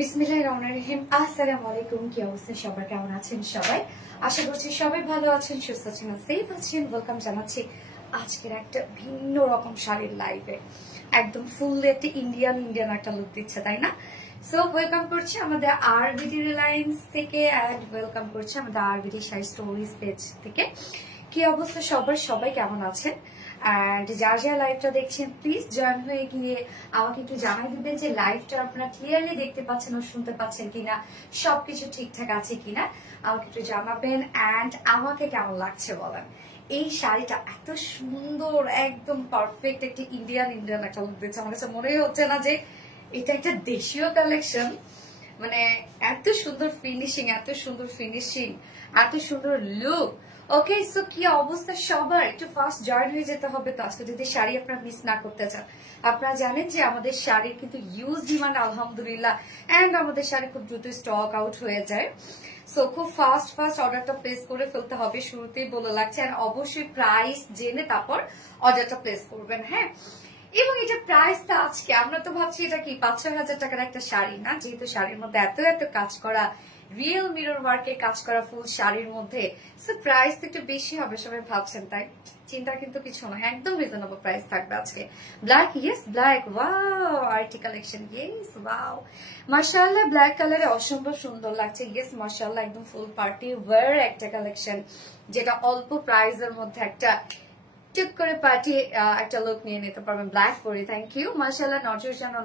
বিসমিল্লাহির রহমানির রহিম। আসসালামু আলাইকুম। কি অবস্থা সবার, কেমন আছেন সবাই? আশা করছি সবাই ভালো আছেন, সুস্থ আছেন, সেফ আছেন। ওয়েলকাম জানাচ্ছি আজকের একটা ভিন্ন রকম শাড়ির লাইভে। একদম ফুল একটা ইন্ডিয়ান একটা লুক দিচ্ছে, তাই না? সো ওয়েলকাম করছি আমাদের আরবিডি রিলায়েন্স থেকে, অ্যান্ড ওয়েলকাম করছি আমাদের আরবিডি শাড়ি স্টোরিজ পেজ থেকে। কি অবস্থা সবার, সবাই কেমন আছেন? অ্যান্ড যার যারা লাইভটা দেখছেন প্লিজ জয়েন হয়ে গিয়ে আমাকে একটু জানাই দিবেন যে লাইভটা আপনারা ক্লিয়ারলি দেখতে পাচ্ছেন ও শুনতে পাচ্ছেন কিনা, সবকিছু ঠিকঠাক আছে কিনা আমাকে একটু জানাবেন। অ্যান্ড আমাকে কেমন লাগছে বলেন। এই শাড়িটা এত সুন্দর, একদম পারফেক্ট একটা ইন্ডিয়ান একটা লুক দিচ্ছে। আমার কাছে মনেই হচ্ছে না যে এটা একটা দেশীয় কালেকশন। মানে এত সুন্দর ফিনিশিং, এত সুন্দর ফিনিশিং, এত সুন্দর লুক। ওকে, সো কি অবস্থা সবার, একটু ফার্স্ট জয়েন হয়ে যেতে হবে। তো আজকে যদি শাড়ি আপনারা মিস না করতে চান, আপনারা জানেন যে আমাদের শাড়ির কিন্তু ইউজ ডিমান্ড আলহামদুলিল্লাহ, এন্ড আমাদের শাড়ি খুব দ্রুত স্টক আউট হয়ে যায়। সো খুব ফাস্ট অর্ডারটা প্লেস করে ফেলতে হবে, শুরুতেই বলে লাগছে। আর অবশ্যই প্রাইস জেনে তারপর অর্ডারটা প্লেস করবেন, হ্যাঁ। এবং এটা প্রাইসটা আজকে আমরা তো ভাবছি এটা কি 5-6 হাজার টাকার একটা শাড়ি না, যেহেতু শাড়ির মধ্যে এত এত কাজ করা, রিয়েল মিরর ওয়ার্কে কাজ করা ফুল শাড়ির মধ্যে, সো প্রাইস তো একটু বেশি হবে সবাই ভাবছেন, তাই চিন্তার কিন্তু কিছু নয়, একদম রিজনেবল প্রাইস থাকবে আজকে। Black, yes black, wow RT collection, yes wow মাশাআল্লাহ, ব্ল্যাক কালারে অসম্ভব সুন্দর লাগছে। ইয়েস মাশাআল্লাহ, একদম ফুল পার্টি ওয়্যার একটা কালেকশন, যেটা অল্প প্রাইসের মধ্যে একটা টুক করে পার্টি একটা লুক নিয়ে নিতে পারবেন ব্ল্যাক পরে। থ্যাংক ইউ মাশাআল্লাহ, নজর যেন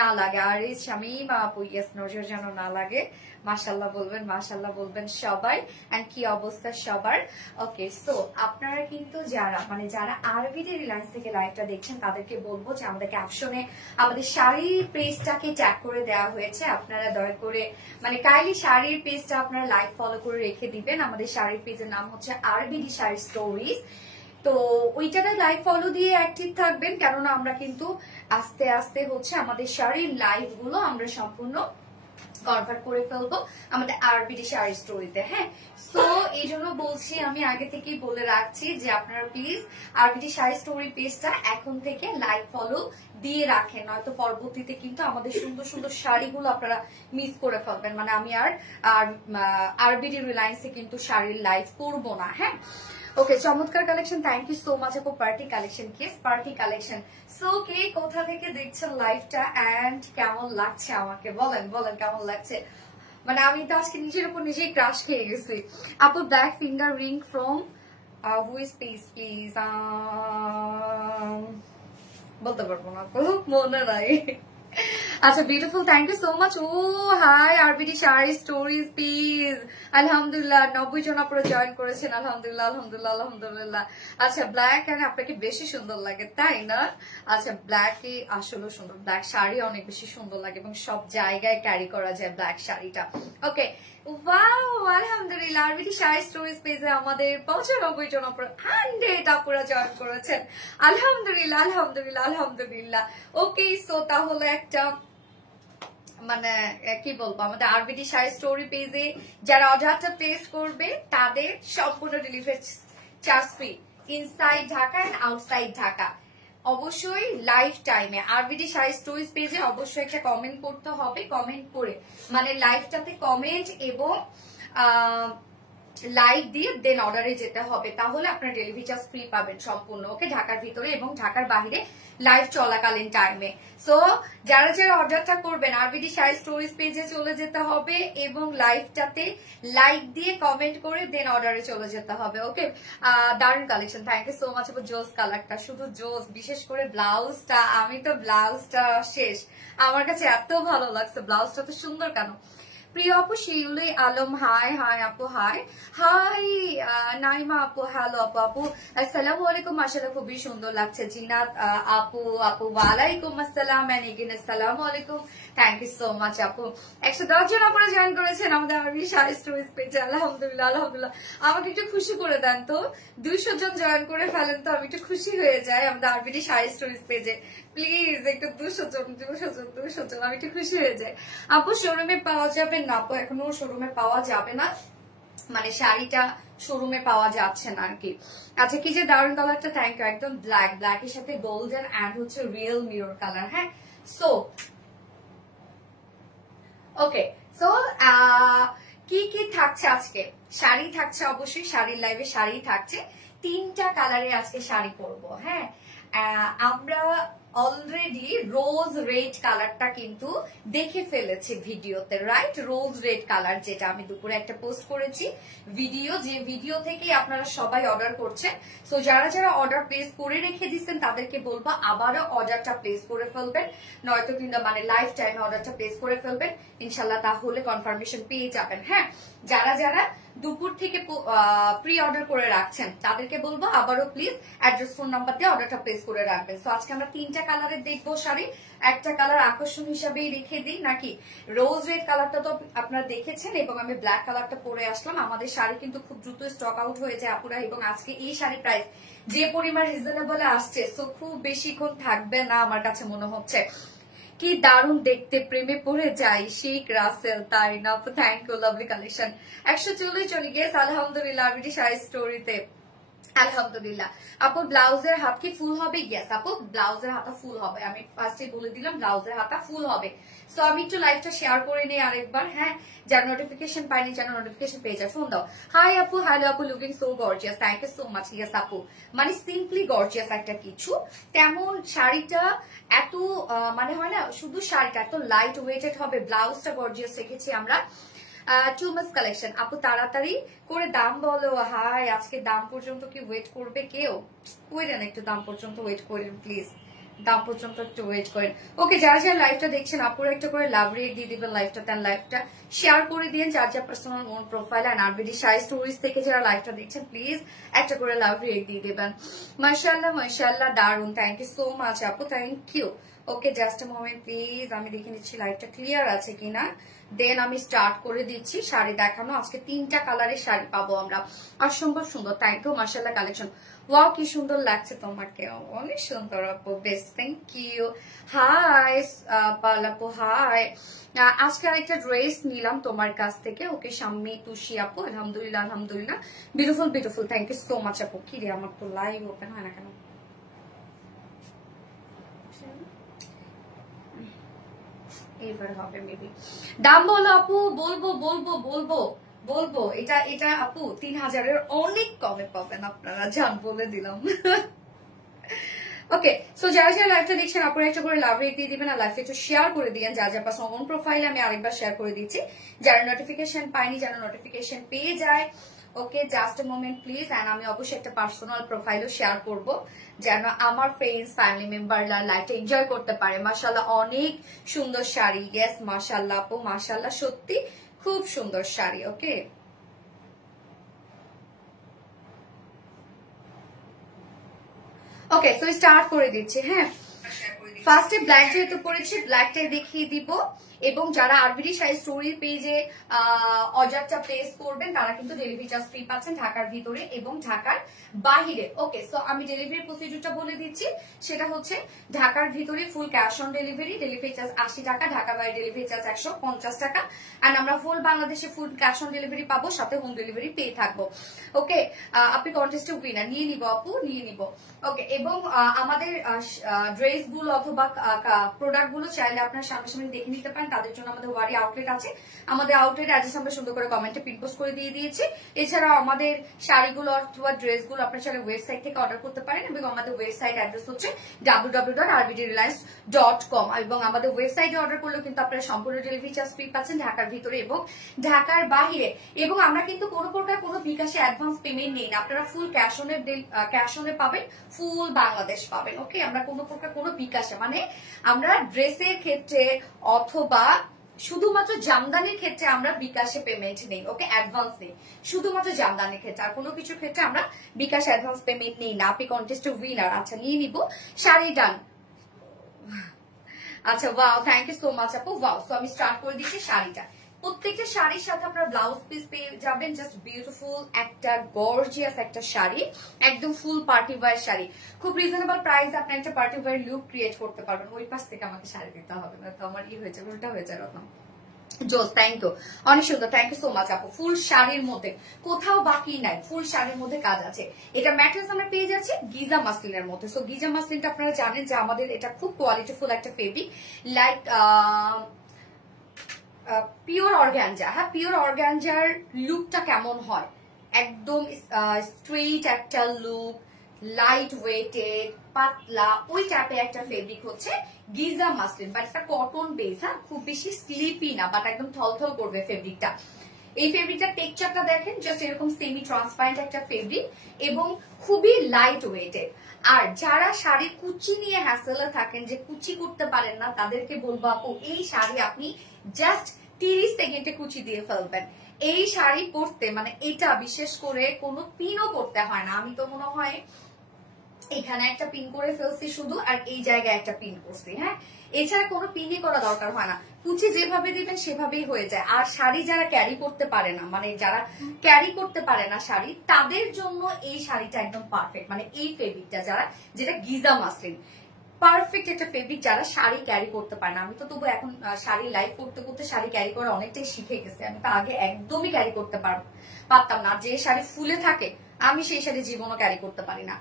না লাগে। আর এই শামিমা আপু, ইয়েস নজর যেন না লাগে, মাশাআল্লাহ বলবেন, মাশাআল্লাহ বলবেন সবাই। এন্ড কি অবস্থা সবার? ওকে, সো আপনারা কিন্তু যারা আরবিডি রিলায়েন্স থেকে লাইভটা দেখছেন তাদেরকে বলবো যে আমাদের ক্যাপশনে আমাদের শাড়ির পেজটাকে ট্যাগ করে দেওয়া হয়েছে। আপনারা দয়া করে কাইন্ডলি শাড়ির পেজটা আপনারা লাইক ফলো করে রেখে দিবেন। আমাদের শাড়ির পেজের নাম হচ্ছে আরবিডি শাড়ি স্টোরিজ। তো ওইটাতে লাইভ ফলো দিয়ে অ্যাক্টিভ থাকবেন, কেননা আমরা কিন্তু আস্তে আস্তে হচ্ছে আমাদের শাড়ির লাইভ গুলো আমরা সম্পূর্ণ কনভার্ট করে ফেলবো আমাদের আরবিডি শাড়ি স্টোরিতে, হ্যাঁ। সো এই জন্য বলছি, আমি আগে থেকেই বলে রাখছি যে আপনারা প্লিজ আরবিডি শাড়ি স্টোরি পেজটা এখন থেকে লাইভ ফলো দিয়ে রাখেন, নয়তো পরবর্তীতে কিন্তু আমাদের সুন্দর সুন্দর শাড়িগুলো আপনারা মিস করে ফেলবেন। আমি আর আরবিডি রিলায়েন্সে কিন্তু শাড়ির লাইভ করবো না, হ্যাঁ। ওকে, চমৎকার collection, thank you so much আপু। পার্টি কালেকশন, কেস পার্টি কালেকশন। সো কে কোথা থেকে দেখছেন লাইভটা এন্ড কেমন লাগছে আমাকে বলেন কেমন লাগছে। আমি তো আজকে নিজের উপর নিজেই ক্রাশ খেয়ে গেছি। আপু black finger ring from who is please বলতে পারবো না আপু, মনে নাই। আচ্ছা, beautiful, thank you so much. ও hi RBD sari stories please, আলহামদুলিল্লাহ 90 জন আপনারা জয়েন করেছেন, আলহামদুলিল্লাহ আলহামদুলিল্লাহ আলহামদুলিল্লাহ। আচ্ছা, ব্ল্যাক এন্ড আপনাকে বেশি সুন্দর লাগে তাই না? আচ্ছা, ব্ল্যাকই আসলে সুন্দর, ব্ল্যাক শাড়ি অনেক বেশি সুন্দর লাগে এবং সব জায়গায় ক্যারি করা যায় ব্ল্যাক শাড়িটা। ওকে, ওয়াও আলহামদুলিল্লাহ, আরবিডি শাড়ি স্টোরিজ পেজে আমাদের 95 জন আপনারা 100 আপুরা জয়েন করেছেন, আলহামদুলিল্লাহ আলহামদুলিল্লাহ আলহামদুলিল্লাহ। ওকে, সো তাহলে একটা কি বলবো, আমাদের আরবিডি শাড়ি স্টোরি পেজে যারা অর্ডারটা প্লেস করবে তাদের সম্পূর্ণ delivery charge free, inside Dhaka and outside Dhaka. অবশ্যই লাইভ টাইমে আরবিডি শাড়ি স্টোরিজ পেজে অবশ্যই একটা কমেন্ট করতে হবে, কমেন্ট করে লাইভটাতে কমেন্ট এবং লাইক দিয়ে দেন অর্ডারে যেতে হবে, তাহলে আপনার ডেলিভারি চার্জ ফ্রি পাবেন সম্পূর্ণ। ওকে, ঢাকার ভিতরে এবং ঢাকার বাইরে লাইভ চলাকালীন টাইমে। সো যারা অর্ডারটা করবেন আরবিডি শাড়ি স্টোরিজ পেজে চলে যেতে হবে এবং লাইভটাতে লাইক দিয়ে কমেন্ট করে দেন অর্ডারে চলে যেতে হবে। ওকে, দারুণ collection, thank you so much. জোস কালারটা শুধু জোস, বিশেষ করে ব্লাউজটা, আমি তো ব্লাউজটা শেষ, আমার কাছে এত ভালো লাগছে, ব্লাউজটা তো সুন্দর কেন। প্রিয় আপু শিউলি আলম, হাই হাই আপু, হাই হাই নাইমা আপু, হ্যালো আপু আসসালামু আলাইকুম, মাশাআল্লাহ খুবই সুন্দর লাগছে। জিনাত আপু ওয়ালাইকুম আসসালাম এন্ড এগেইন আসসালামু আলাইকুম, থ্যাংক ইউ সো মাচ আপু। 110 জন আপনারা জয়েন করেছেন আমাদের আরবিডি শাড়ি স্টোরিজ পেজে, আলহামদুলিল্লাহ আলহামদুলিল্লাহ। আমাকে একটু খুশি করে দেন তো, 200 জন জয়েন করে ফেলেন তো আমি একটু খুশি হয়ে যাই আমাদের আরবিডি শাড়ি স্টোরিজ পেজে, প্লিজ একটু 200 জন আমি একটু খুশি হয়ে যাই। আপু শোরুমে পাওয়া যাবে না আপু, এখনো শোরুমে পাওয়া যাবে না, শাড়িটা শোরুমে পাওয়া যাচ্ছে না আর কি। আচ্ছা, কি যে দারুণ কালারটা, থ্যাংক ইউ। একদম ব্ল্যাক এর সাথে গোল্ডেন এন্ড হচ্ছে রিয়েল মিরর কালার, হ্যাঁ। সো ওকে, সো কি কি থাকছে আজকে? শাড়ি থাকছে, অবশ্যই শাড়ির লাইভে শাড়ি থাকছে। 3টা কালারে আজকে শাড়ি পরবো। হ্যাঁ, আমরা অলরেডি রোজ রেড কালারটা কিন্তু দেখে ফেলেছি ভিডিওতে, রাইট? রোজ রেড কালার, যেটা আমি দুপুরে একটা পোস্ট করেছি ভিডিও, যে ভিডিও থেকে আপনারা সবাই অর্ডার করছেন। সো যারা যারা অর্ডার প্লেস করে রেখে দিচ্ছেন তাদেরকে বলবো আবারও অর্ডারটা প্লেস করে ফেলবেন, নয়তো কিন্তু মানে লাইফ টাইমে অর্ডারটা প্লেস করে ফেলবেন ইনশাল্লাহ, তাহলে কনফার্মেশন পেয়ে যাবেন। হ্যাঁ, যারা যারা দুপুর থেকে প্রি অর্ডার করে রাখছেন তাদেরকে বলবো আবারও প্লিজ অ্যাড্রেস ফোন নাম্বার দিয়ে অর্ডারটা প্লেস করে রাখবেন। তো আজকে আমরা 3টা কালারের দেখবো শাড়ি। একটা কালার আকর্ষণ হিসাবেই রেখে দিই নাকি? রোজ রেড কালারটা তো আপনারা দেখেছেন এবং আমি ব্ল্যাক কালারটা পরে আসলাম। আমাদের শাড়ি কিন্তু খুব দ্রুত স্টক আউট হয়ে যায় আপুরা, এবং আজকে এই শাড়ি প্রাইস যে পরিমাণ রিজনেবল আসছে, সো খুব বেশিক্ষণ থাকবে না আমার কাছে মনে হচ্ছে। কি দারুণ দেখতে, প্রেমে পড়ে যাই। শেখ রাসেল, তাই না আপু? Thank you, lovely collection. 140 চলে গিয়েছে আলহামদুলিল্লাহ আরবিটি শাড়ি স্টোরিতে, আলহামদুলিল্লাহ। আপু ব্লাউজের হাত কি ফুল হবে? ইয়েস আপু, ব্লাউজের হাতা ফুল হবে। আমি ফার্স্টে বলে দিলাম ব্লাউজের হাতা ফুল হবে। সো আমি একটু লাইভটা শেয়ার করে নিই আরেকবার। হ্যাঁ, যারা নোটিফিকেশন পাইনি যেন নোটিফিকেশন পেয়ে যায়, ফোন দাও। হাই আপু, হ্যালো আপু, looking so gorgeous, thank you so much. Yes আপু, মানে সিম্পলি গর্জিয়াস একটা কিছু, তেমন শাড়িটা এত মানে হয় না, শুধু শাড়িটা এত লাইট ওয়েটেড হবে, ব্লাউজটা গর্জিয়াস রেখেছি আমরা। টু মাস কালেকশন। আপু তাড়াতাড়ি করে দাম বলো। হাই, আজকে দাম পর্যন্ত কি ওয়েট করবে কেউ? ওয়েটেন, একটু দাম পর্যন্ত ওয়েট করেন প্লিজ, দাম পর্যন্ত একটু ওয়েট করেন। ওকে, যারা যারা লাইভটা দেখছেন আপুরা একটা করে লাভ রেট দিয়ে দিবেন লাইভটা, দেন লাইভটা শেয়ার করে দিন যার যার personal own profile and RBD sari stories থেকে যারা লাইভটা দেখছেন প্লিজ একটা করে লাভ রেট দিয়ে দিবেন। মাশাআল্লাহ মাশাআল্লাহ, দারুন, থ্যাংক ইউ সো মাচ আপু, thank you. Okay, just a moment please, আমি দেখে নিচ্ছি লাইভটা ক্লিয়ার আছে কিনা, দেন আমি স্টার্ট করে দিচ্ছি শাড়ি দেখানো। আজকে 3টা কালারের শাড়ি পাবো আমরা, অসম্ভব সুন্দর। থ্যাংক ইউ, মাশাআল্লাহ কালেকশন। ওয়াও, কি সুন্দর লাগছে তোমাকে, অনেক সুন্দর আপু, বেস্ট, থ্যাংক ইউ। হাই পালাপু, হাই। আজকে আরেকটা ড্রেস নিলাম তোমার কাছ থেকে। ওকে, শাম্মী তুষি আপু, আলহামদুলিল্লাহ আলহামদুলিল্লাহ, beautiful beautiful, thank you so much আপু। কি রে, আমার তো লাইভ ওপেন হয় না কেন? এবার হবে মেবি। দাম বলো আপু, বলবো বলবো বলবো বলবো। এটা এটা আপু 3000-এর অনেক কমে পাবেন আপনারা, জান বলে দিলাম। ওকে, সো যারা যারা লাইভটা দেখছেন আপনারা একটা করে লাভ রেট দিয়ে দিবেন আর লাইভটা একটু শেয়ার করে দিয়েন যার যার পাশে অন প্রোফাইলে। আমি আরেকবার শেয়ার করে দিচ্ছি, যারা নোটিফিকেশন পায়নি যেন নোটিফিকেশন পেয়ে যায়। Okay, just a moment please. And আমি অবশ্যই একটা পার্সোনাল প্রোফাইলও শেয়ার করব যেন আমার ফ্রেন্ডস ফ্যামিলি মেম্বাররা লাইভটা এনজয় করতে পারে। মাশাআল্লাহ, অনেক সুন্দর শাড়ি। ইয়েস, মাশাআল্লাহ আপু, মাশাআল্লাহ, সত্যি খুব সুন্দর শাড়ি। ওকে, ওকে, সো স্টার্ট করে দিচ্ছি। হ্যাঁ, ফার্স্টে ব্ল্যাক যেহেতু পড়েছি, ব্ল্যাকটাই দেখিয়ে দিব। এবং যারা আরবিডি শাড়ি স্টোরি পেজে অর্ডারটা প্লেস করবেন তারা কিন্তু ডেলিভারি চার্জ ফ্রি পাচ্ছেন ঢাকার ভিতরে এবং ঢাকার বাহিরে। ওকে, সো আমি ডেলিভারি প্রসিডিউরটা বলে দিচ্ছি। সেটা হচ্ছে ঢাকার ভিতরে full cash on delivery, delivery charge 80 টাকা, ঢাকা বাইরে ডেলিভারি চার্জ 150 টাকা। আর আমরা ফুল বাংলাদেশে ফুল ক্যাশ অন ডেলিভারি পাবো, সাথে হোম ডেলিভারি পেয়ে থাকবো। ওকে, আপনি কন্টেস্টে উইনার নিয়ে নিব আপু, নিয়ে নিব। ওকে, এবং আমাদের ড্রেস গুলো অথবা প্রোডাক্ট গুলো চাইলে আপনার সামনাসামনি দেখে নিতে পারেন। তাদের জন্য আমাদের ওয়ারি আউটলেট আছে, আমাদের আউটলেট অ্যাড্রেস আমরা সুন্দর করে কমেন্টে পিন পোস্ট করে দিয়ে দিয়েছি। এছাড়াও আমাদের শাড়িগুলো অথবা ড্রেসগুলো আপনার চাইলে ওয়েবসাইট থেকে অর্ডার করতে পারেন, এবং আমাদের ওয়েবসাইট অ্যাড্রেস হচ্ছে www.rbdreliance.com। এবং আমাদের ওয়েবসাইটে অর্ডার করলেও কিন্তু আপনারা সম্পূর্ণ ডেলিভারি চার্জ ফ্রি পাচ্ছেন ঢাকার ভিতরে এবং ঢাকার বাহিরে। এবং আমরা কিন্তু কোনো প্রকার কোনো বিকাশে অ্যাডভান্স পেমেন্ট নেই না, আপনারা ফুল ক্যাশ অনে পাবেন, ফুল বাংলাদেশ পাবেন। ওকে, আমরা কোনো প্রকার কোনো বিকাশে মানে আমরা ড্রেসের ক্ষেত্রে অথবা শুধুমাত্র জামদানির ক্ষেত্রে আমরা বিকাশে পেমেন্ট নেই। ওকে, অ্যাডভান্স নেই, শুধুমাত্র জামদানির ক্ষেত্রে, আর কোনো কিছুর ক্ষেত্রে আমরা বিকাশ অ্যাডভান্স পেমেন্ট নেই না। আপনি কন্টেস্টে উইনার। আচ্ছা, নিয়ে নিব শাড়ি, ডান। আচ্ছা, wow, thank you so much আপু। ওয়াও, সো আমি স্টার্ট করে দিচ্ছি শাড়িটা। প্রত্যেকটা শাড়ির সাথে আপনারা ব্লাউজ পিস পেয়ে যাবেন, জাস্ট বিউটিফুল একটা গর্জিয়াস একটা শাড়ি, একদম ফুল পার্টি ওয়্যার শাড়ি। খুব রিজনেবল প্রাইস আপনি একটা পার্টি ওয়্যার লুক ক্রিয়েট করতে পারবেন। ওই পাশ থেকে আমাকে শাড়ি দিতে হবে না, তো আমার হয়েছে উল্টা হয়ে যায় রকম। জোস, থ্যাংক ইউ, অনেক সুন্দর, থ্যাংক ইউ সো মাচ আপু। ফুল শাড়ির মধ্যে কোথাও বাকি নাই, ফুল শাড়ির মধ্যে কাজ আছে। এটা ম্যাটেরিয়ালস আমরা পেয়ে যাচ্ছি গিজা মাসলিনের মধ্যে। সো গিজা মাসলিনটা আপনারা জানেন যে আমাদের এটা খুব কোয়ালিটিফুল একটা ফেব্রিক, লাইক পিওর অর্গানজা। হ্যাঁ, পিওর অর্গানজার লুকটা কেমন হয়, একদম স্ট্রেইট একটা লুক, লাইট ওয়েটেড, পাতলা, ওই টাইপের একটা ফেব্রিক হচ্ছে গিজা মাসলিন, বাট একটা কটন বেস। হ্যাঁ, খুব বেশি স্লিপি না, বাট একদম থলথল করবে ফেব্রিকটা। এই ফেব্রিকটার টেক্সচারটা দেখেন, জাস্ট এরকম সেমি ট্রান্সপারেন্ট একটা ফেব্রিক এবং খুবই লাইট ওয়েটেড। আর যারা শাড়ির কুচি নিয়ে হ্যাসেলে থাকেন, যে কুচি করতে পারেন না, তাদেরকে বলবো আপু এই শাড়ি আপনি জাস্ট 30 সেকেন্ডে কুচি দিয়ে ফেলবেন। এই শাড়ি পরতে মানে এটা বিশেষ করে কোনো পিনও করতে হয় না। আমি তো মনে হয় এখানে একটা পিন করে ফেলছি শুধু, আর এই জায়গায় একটা পিন করছি। হ্যাঁ, এছাড়া কোনো পিনই করা দরকার হয় না, কুচি যেভাবে দিবেন সেভাবেই হয়ে যায়। আর শাড়ি যারা ক্যারি করতে পারে না, মানে যারা ক্যারি করতে পারে না শাড়ি, তাদের জন্য এই শাড়িটা একদম পারফেক্ট। মানে এই ফেব্রিকটা যারা, যেটা গিজা মাসলিন, পারফেক্ট একটা ফেব্রিক যারা শাড়ি ক্যারি করতে পারে না। আমি তো তবু এখন শাড়ি লাইভ করতে করতে শাড়ি ক্যারি করা অনেকটাই শিখে গেছে। আমি তো আগে একদমই ক্যারি করতে পারতাম না। যে শাড়ি ফুলে থাকে আমি সেই শাড়ি জীবনও ক্যারি করতে পারি না।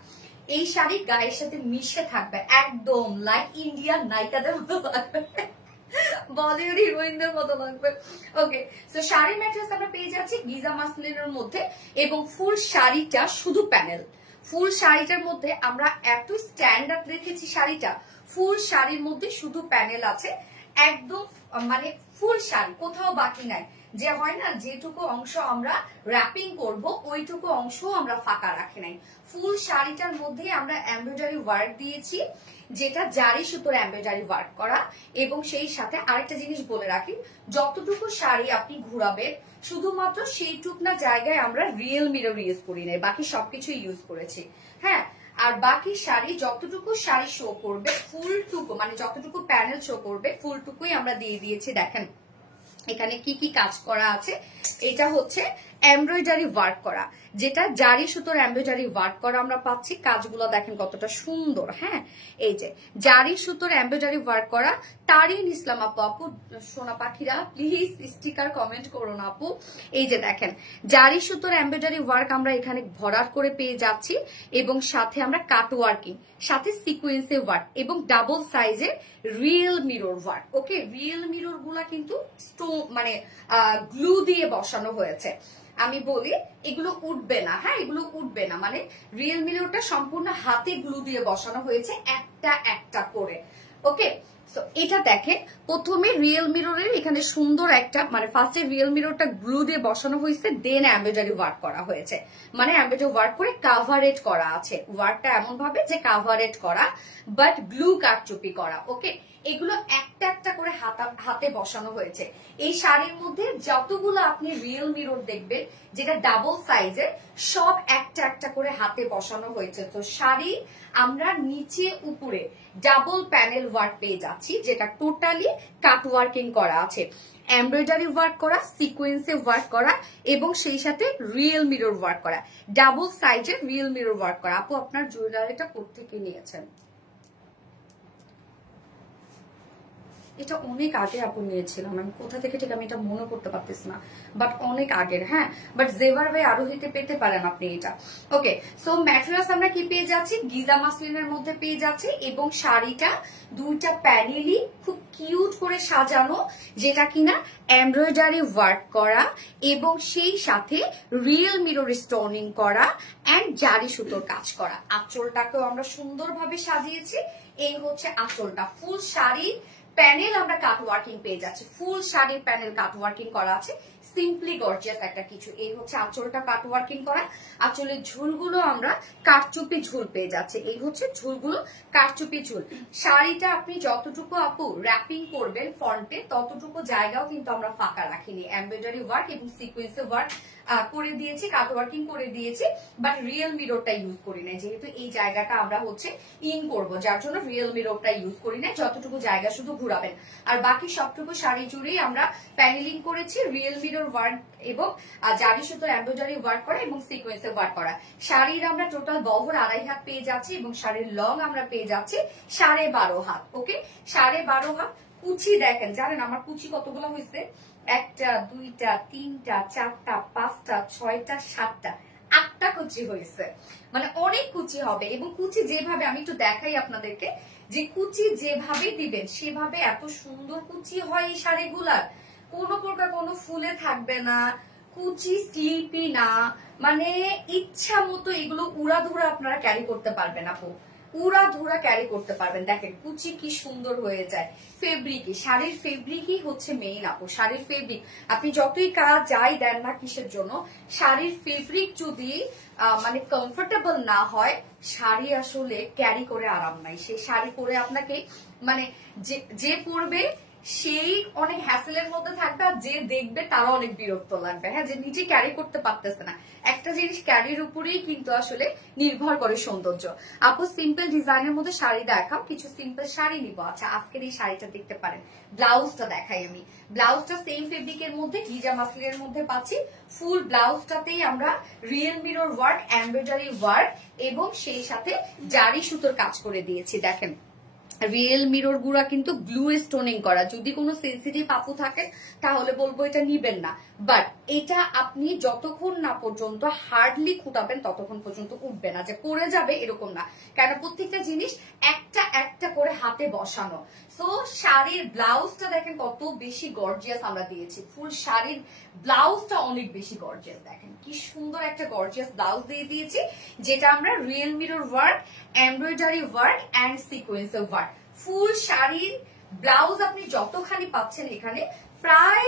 এই শাড়ি গায়ের সাথে মিশে থাকবে একদম লাইক ইন্ডিয়ান নায়িকাদের মতো লাগবে, বলিউড হিরোইনদের মতো লাগবে। ওকে, সো শাড়ি ম্যাট্রেস আমরা পেয়ে যাচ্ছি গিজা মাসলিনের মধ্যে, এবং ফুল শাড়িটা শুধু প্যানেল। ফুল শাড়িটার মধ্যে আমরা এত স্ট্যান্ডার্ড রেখেছি শাড়িটা, ফুল শাড়ির মধ্যে শুধু প্যানেল আছে, একদম মানে ফুল শাড়ি, কোথাও বাকি নাই। যে হয় না যেটুকু অংশ আমরা র্যাপিং করব ওইটুকু অংশ আমরা ফাঁকা রাখি নাই। ফুল শাড়িটার মধ্যে আমরা এমব্রয়ডারি ওয়ার্ক দিয়েছি, যেটা জারি সুতোর এমব্রয়ডারি ওয়ার্ক করা। এবং সেই সাথে আরেকটা জিনিস বলে রাখি, যতটুকু শাড়ি আপনি ঘুরাবেন শুধুমাত্র সেইটুকনা জায়গায় আমরা রিয়েল মিরর ইউজ করি নাই, বাকি সবকিছু ইউজ করেছি। হ্যাঁ, আর বাকি শাড়ি যতটুকু শাড়ি শো করবে ফুলটুকু, মানে যতটুকু প্যানেল শো করবে ফুলটুকুই আমরা দিয়ে দিয়েছি। দেখেন এখানে কি কি কাজ করা আছে। এটা হচ্ছে এমব্রয়ডারি ওয়ার্ক করা, যেটা জারি সুতোর এমব্রয়ডারি ওয়ার্ক করা আমরা পাচ্ছি। কাজগুলো দেখেন কতটা সুন্দর। হ্যাঁ, এই যে জারি সুতোর এমব্রয়ডারি ওয়ার্ক করা। তারিন ইসলাম আপু, আপু সোনা পাখিরা প্লিজ স্টিকার কমেন্ট করো না আপু। এই যে দেখেন জারি সুতোর এমব্রয়ডারি ওয়ার্ক আমরা এখানে ভরাট করে পেয়ে যাচ্ছি, এবং সাথে আমরা কাট ওয়ার্কিং, সাথে সিকোয়েন্সে ওয়ার্ক এবং ডাবল সাইজের রিয়েল মিরর ওয়ার্ক। ওকে, রিয়েল মিরর গুলা কিন্তু স্টোন মানে গ্লু দিয়ে বসানো হয়েছে। আমি বলি এগুলো উঠবে না। হ্যাঁ, এগুলো উঠবে না, মানে রিয়েল মিররটা সম্পূর্ণ হাতে গ্লু দিয়ে বসানো হয়েছে একটা একটা করে। ওকে, সো এটা দেখেন প্রথমে রিয়েল মিররের এখানে সুন্দর একটা, মানে ফার্স্টে রিয়েল মিররটা গ্লু দিয়ে বসানো হয়েছে, দেন এমব্রয়ডারি ওয়ার্ক করা হয়েছে। মানে এমব্রয়ডারি ওয়ার্ক করে কাভারেট করা আছে, ওয়ার্কটা এমন ভাবে যে কাভারেট করা বাট গ্লু কারচুপি করা। ওকে, এগুলো একটা একটা করে হাতে বসানো হয়েছে। এই শাড়ির মধ্যে যতগুলো আপনি রিয়েল মিরর দেখবেন যেটা ডাবল সাইজের, সব একটা একটা করে হাতে বসানো হয়েছে। তো শাড়ি আমরা নিচে উপরে ডাবল প্যানেল ওয়ার্ক পেয়ে যাচ্ছি, যেটা টোটালি কাট ওয়ার্কিং করা আছে, এমব্রয়ডারি ওয়ার্ক করা, সিকোয়েন্সে ওয়ার্ক করা এবং সেই সাথে রিয়েল মিরর ওয়ার্ক করা, ডাবল সাইজের রিয়েল মিরর ওয়ার্ক করা। আপু আপনার জুয়েলারিটা কোত্থেকে নিয়েছেন? এটা অনেক আগে আপু নিয়েছিলাম, আমি কোথা থেকে ঠিক আমি এটা মনে করতে পারতেছি না, বাট অনেক আগের। হ্যাঁ, বাট জেভার ভাই আরোহিতে পেতে পারেন আপনি এটা। ওকে, সো ম্যাটেরিয়ালস আমরা কি পেয়ে যাচ্ছি? গিজা মাসলিনের মধ্যে পেয়ে যাচ্ছি, এবং শাড়িটা দুইটা প্যানেলই খুব কিউট করে সাজানো, যেটা কিনা এমব্রয়ডারি ওয়ার্ক করা এবং সেই সাথে রিয়েল মিরর স্টোনিং করা এন্ড জারি সুতোর কাজ করা। আঁচলটাকেও আমরা সুন্দরভাবে সাজিয়েছি। এই হচ্ছে আঁচলটা। ফুল শাড়ি প্যানেল আমরা কাট ওয়ার্কিং পেয়ে যাচ্ছি, ফুল শাড়ির প্যানেল কাট ওয়ার্কিং করা আছে, সিম্পলি গর্জিয়াস একটা কিছু। এই হচ্ছে আঁচলটা কাট ওয়ার্কিং করা। আঁচলের ঝুলগুলো আমরা কারচুপি ঝুল পেয়ে যাচ্ছে। এই হচ্ছে ঝুলগুলো কারচুপি ঝুল। শাড়িটা আপনি যতটুকু আপু র্যাপিং করবেন ফ্রন্টে ততটুকু জায়গাও কিন্তু আমরা ফাঁকা রাখিনি। এমব্রয়ডারি ওয়ার্ক এবং সিকোয়েন্সে ওয়ার্ক করে দিয়েছি, কাট ওয়ার্কিং করে দিয়েছি, বাট রিয়েল মিররটা ইউজ করি না, যেহেতু এই জায়গাটা আমরা হচ্ছে ইন করব, যার জন্য রিয়েল মিররটা ইউজ করি না। যতটুকু জায়গা শুধু ঘুরাবেন, আর বাকি সবটুকু শাড়ি জুড়েই আমরা প্যানেলিং করেছি, রিয়েল মিরর ওয়ার্ক এবং জারি সুতোর এমব্রয়ডারি ওয়ার্ক করা এবং সিকোয়েন্সে ওয়ার্ক করা। শাড়ির আমরা টোটাল বহর 2.5 হাত পেয়ে যাচ্ছি, এবং শাড়ির লং আমরা পেয়ে যাচ্ছি 12.5 হাত। ওকে, 12.5 হাত। কুচি দেখেন, জানেন আমার কুচি কতগুলো হয়েছে? 1টা 2টা 3টা 4টা 5টা 6টা 7টা 8টা কুচি হয়েছে, মানে অনেক কুচি হবে। এবং কুচি যেভাবে, আমি একটু দেখাই আপনাদেরকে, যে কুচি যেভাবে দিবেন সেভাবে এত সুন্দর কুচি হয় এই শাড়িগুলার, কোনো প্রকার কোনো ফুলে থাকবে না, কুচি স্লিপি না, মানে ইচ্ছা মতো এগুলো উড়াধুরা আপনারা ক্যারি করতে পারবেন আপু, উড়াধুরা ক্যারি করতে পারবেন। দেখেন কুচি কি সুন্দর হয়ে যায়। ফেব্রিকই, শাড়ির ফেব্রিকই হচ্ছে মেইন আপু, শাড়ির ফেব্রিক। আপনি যতই কাজ যাই দেন না কিসের জন্য, শাড়ির ফেব্রিক যদি মানে কমফোর্টেবল না হয়, শাড়ি আসলে ক্যারি করে আরাম নাই। সেই শাড়ি পরে আপনাকে মানে যে পরবে সেই অনেক হ্যাসেলের মধ্যে থাকবে, আর যে দেখবে তারও অনেক বিরক্ত লাগবে। হ্যাঁ, যে নিজে ক্যারি করতে পারতেছে না। একটা জিনিস ক্যারির উপরেই কিন্তু আসলে নির্ভর করে সৌন্দর্য। আপু সিম্পল ডিজাইনের মধ্যে শাড়ি দেখাও, কিছু সিম্পল শাড়ি নিব। আচ্ছা, আজকের এই শাড়িটা দেখতে পারেন। ব্লাউজটা দেখাই আমি। ব্লাউজটা সেম ফেব্রিকের মধ্যে, গিজা মাসলিনের মধ্যে পাচ্ছি। ফুল ব্লাউজটাতেই আমরা real mirror work, embroidery work এবং সেই সাথে জারি সুতোর কাজ করে দিয়েছি। দেখেন রিয়েল মিরর গুড়া কিন্তু গ্লু স্টোনিং করা। যদি কোনো সেন্সিটিভ আপু থাকে তাহলে বলবো এটা নিবেন না, বাট এটা আপনি যতক্ষণ না পর্যন্ত হার্ডলি খুঁটাবেন ততক্ষণ পর্যন্ত উঠবে না, যে পড়ে যাবে এরকম না। কেন প্রত্যেকটা জিনিস একটা একটা করে হাতে বসানো। সো শাড়ির ব্লাউজটা দেখেন কত বেশি গর্জিয়াস আমরা দিয়েছি। ফুল শাড়ির ব্লাউজটা অনেক বেশি গর্জিয়াস। দেখেন কি সুন্দর একটা গর্জিয়াস ব্লাউজ দিয়ে দিয়েছি, যেটা আমরা real mirror work, embroidery work and sequence work. ফুল শাড়ির ব্লাউজ আপনি যতখানি পাচ্ছেন এখানে প্রায়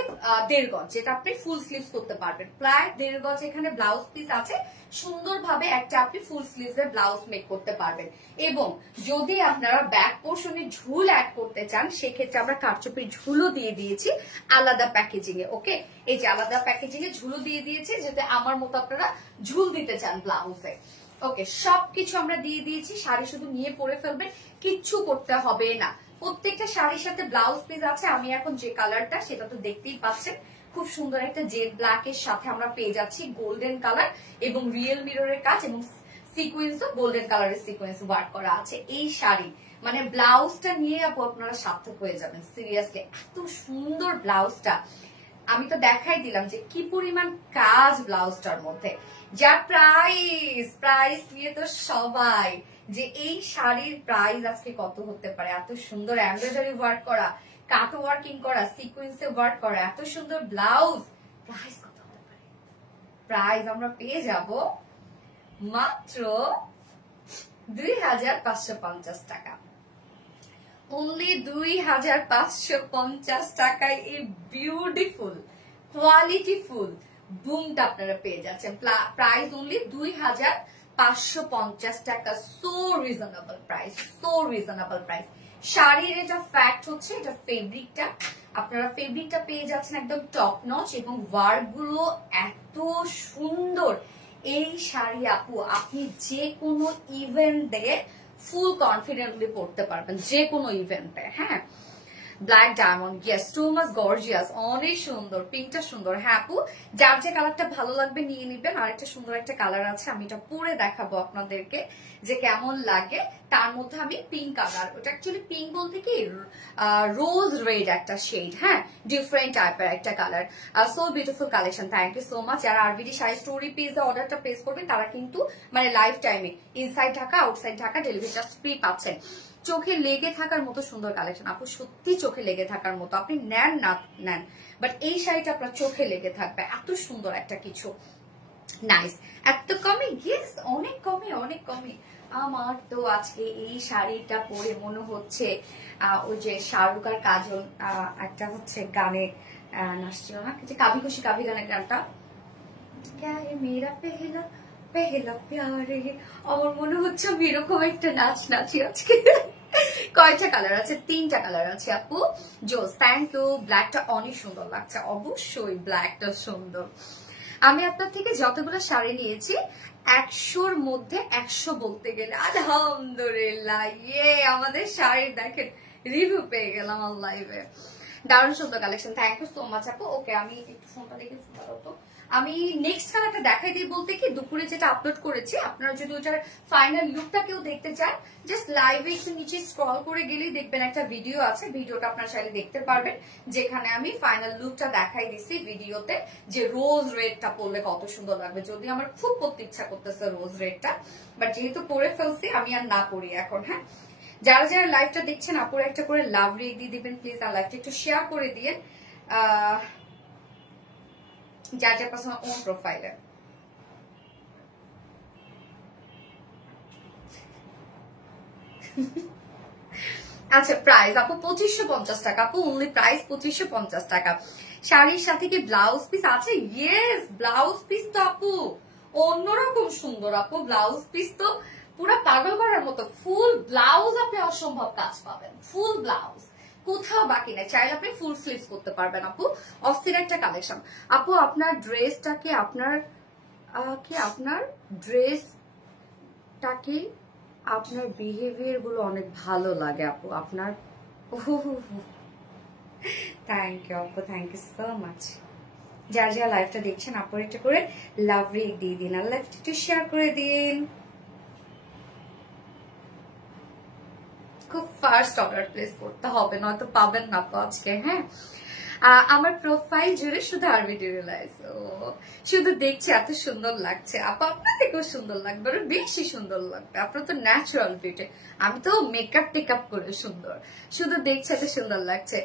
1.5 গজ, যেটা আপনি ফুল স্লিভস করতে পারবেন। প্রায় 1.5 গজ এখানে ব্লাউজ পিস আছে। সুন্দরভাবে একটা আপনি ফুল স্লিভস এর ব্লাউজ মেক করতে পারবেন। এবং যদি আপনারা ব্যাক পোর্শনে ঝুল অ্যাড করতে চান, সেক্ষেত্রে আমরা কারচুপির ঝুলও দিয়ে দিয়েছি আলাদা প্যাকেজিং এ। ওকে, এই যে আলাদা প্যাকেজিং এ ঝুলও দিয়ে দিয়েছি, যাতে আমার মতো আপনারা ঝুল দিতে চান ব্লাউজে। ওকে, সবকিছু আমরা দিয়ে দিয়েছি। শাড়ি শুধু নিয়ে পরে ফেলবেন, কিচ্ছু করতে হবে না। প্রত্যেকটা শাড়ির সাথে ব্লাউজ পিস আছে। আমি এখন যে কালারটা সেটা তো দেখতেই পাচ্ছেন, খুব সুন্দর একটা জেড ব্ল্যাক এর সাথে আমরা পেয়ে যাচ্ছি গোল্ডেন কালার এবং রিয়েল মিররের কাজ এবং সিকোয়েন্সও গোল্ডেন কালারের সিকোয়েন্স ওয়ার্ক করা আছে। এই শাড়ি মানে ব্লাউজটা নিয়ে আপনারা সার্থক হয়ে যাবেন। সিরিয়াসলি এত সুন্দর ব্লাউজটা, আমি তো দেখাই দিলাম যে কি পরিমাণ কাজ ব্লাউজটার মধ্যে। যার প্রাইস নিয়ে তো সবাই, যে এই শাড়ির প্রাইস আজকে কত হতে পারে। এত সুন্দর এমব্রয়ডারি ওয়ার্ক করা, কাট ওয়ার্কিং করা, সিকোয়েন্সে ওয়ার্ক করা, এত সুন্দর ব্লাউজ, প্রাইস কত হতে পারে? প্রাইস আমরা পেয়ে যাব মাত্র 2550 টাকা। only 2550 টাকায় এই বিউটিফুল কোয়ালিটিফুল বুমটা আপনারা পেয়ে যাচ্ছেন। প্রাইস অনলি 2550 টাকা। So reasonable price, so reasonable price. শাড়ির এটা ফ্যাক্ট হচ্ছে, এটা ফেব্রিকটা আপনারা ফেব্রিকটা পেয়ে যাচ্ছেন একদম টপ নচ এবং ওয়ার্ক গুলো এত সুন্দর। এই শাড়ি আপু আপনি যে কোনো ইভেন্টে ফুল কনফিডেন্টলি পড়তে পারবেন, যে কোনো ইভেন্টে। হ্যাঁ, black diamond, yes, too much gorgeous, অনেক সুন্দর। পিঙ্কটা সুন্দর। হ্যাঁ আপু, যার যে কালারটা ভালো লাগবে নিয়ে নিবেন। আরেকটা সুন্দর একটা কালার আছে, আমি এটা পরে দেখাবো আপনাদেরকে যে কেমন লাগে। তার মধ্যে আমি পিঙ্ক কালার, ওটা অ্যাকচুয়ালি পিঙ্ক বলতে কি রোজ রেড একটা শেড। হ্যাঁ, ডিফারেন্ট টাইপের একটা colour. So beautiful collection, thank you so much. যারা আরবিডি শাড়ি স্টোরি পেজে অর্ডারটা প্লেস করবেন তারা কিন্তু মানে লাইফ টাইমে inside Dhaka outside Dhaka delivery charge free পাচ্ছেন। চোখে লেগে থাকার মতো সুন্দর কালেকশন আপু, সত্যি চোখে লেগে থাকার মতো। আপনি নেন না নেন, বাট এই শাড়িটা আপনার চোখে লেগে থাকবে। এত সুন্দর একটা কিছু, নাইস। এত কমে? ইয়েস, অনেক কমে, অনেক কমে। আমার তো আজকে এই শাড়িটা পরে মনে হচ্ছে ওই যে শাহরুখ আর কাজল একটা হচ্ছে গানে নাচছিল না, যে কাভি খুশি কাভি গানের গানটা, মেয়েরা পেহেলা পেহেলা প্যারে, আমার মনে হচ্ছে আমি এরকম একটা নাচ নাচি আজকে। কয়টা কালার আছে? 3টা কালার আছে আপু। জোস, থ্যাংক ইউ। ব্ল্যাকটা অনেক সুন্দর লাগছে, অবশ্যই ব্ল্যাকটা সুন্দর। আমি আপনার থেকে যতগুলো শাড়ি নিয়েছি 100-র মধ্যে 100 বলতে গেলে আলহামদুলিল্লাহ। ইয়ে, আমাদের শাড়ির দেখেন রিভিউ পেয়ে গেলাম লাইভে। দারুণ সুন্দর collection, thank you so much আপু। ওকে, আমি একটু ফোনটা দেখে তো আমি নেক্সট কালারটা দেখাই দিই। বলতে কি দুপুরে যেটা আপলোড করেছি, আপনারা যদি ওটার ফাইনাল লুকটা কেউ দেখতে চান, জাস্ট লাইভে একটু নিচে স্ক্রল করে গেলেই দেখবেন একটা ভিডিও আছে। ভিডিওটা আপনারা চাইলে দেখতে পারবেন, যেখানে আমি ফাইনাল লুকটা দেখাই দিছি ভিডিওতে, যে রোজ রেডটা পরলে কত সুন্দর লাগবে। যদি আমার খুব পরতে ইচ্ছা করতেছে রোজ রেডটা, বাট যেহেতু পরে ফেলছি আমি আর না পরি এখন। হ্যাঁ, যারা যারা লাইভটা দেখছেন আপুরা একটা করে লাভ রেক দিয়ে দিবেন প্লিজ, আর লাইভটা একটু শেয়ার করে দিয়ে যার যার পার্সোনাল ওন প্রোফাইলে। আচ্ছা প্রাইস আপু 2550 টাকা আপু, অনলি প্রাইস 2550 টাকা। শাড়ির সাথে কি ব্লাউজ পিস আছে? ইয়েস, ব্লাউজ পিস তো আপু অন্যরকম সুন্দর আপু, ব্লাউজ পিস তো পুরো পাগল করার মতো। ফুল ব্লাউজ আপনি অসম্ভব কাজ পাবেন, ফুল ব্লাউজ কোথাও বাকি নেই। চাইলে আপনি ফুল স্লিভস করতে পারবেন আপু, অস্থির একটা কালেকশন আপু। আপনার ড্রেসটাকে আপনার ড্রেসটাকে আপনার বিহেভিয়ার গুলো অনেক ভালো লাগে আপু আপনার। থ্যাংক ইউ আপু, থ্যাংক ইউ সো মাচ। যারা যারা লাইভটা দেখছেন আপু একটা করে লাভ রেক দিয়ে দিন, আর লাইভটা একটু শেয়ার করে দিন। খুব ফার্স্ট অর্ডার প্লেস করতে হবে, নয়তো পাবেন না তো আজকে। হ্যাঁ, আমার প্রোফাইল জুড়ে শুধু আরবিটি রিলাইজ, শুধু দেখছি এত সুন্দর লাগছে আপু, আপনার থেকেও সুন্দর লাগবে, আরো বেশি সুন্দর লাগবে। আপনার তো ন্যাচারাল বিউটি, আমি তো মেকআপ টেকআপ করে সুন্দর, শুধু দেখছি এত সুন্দর লাগছে।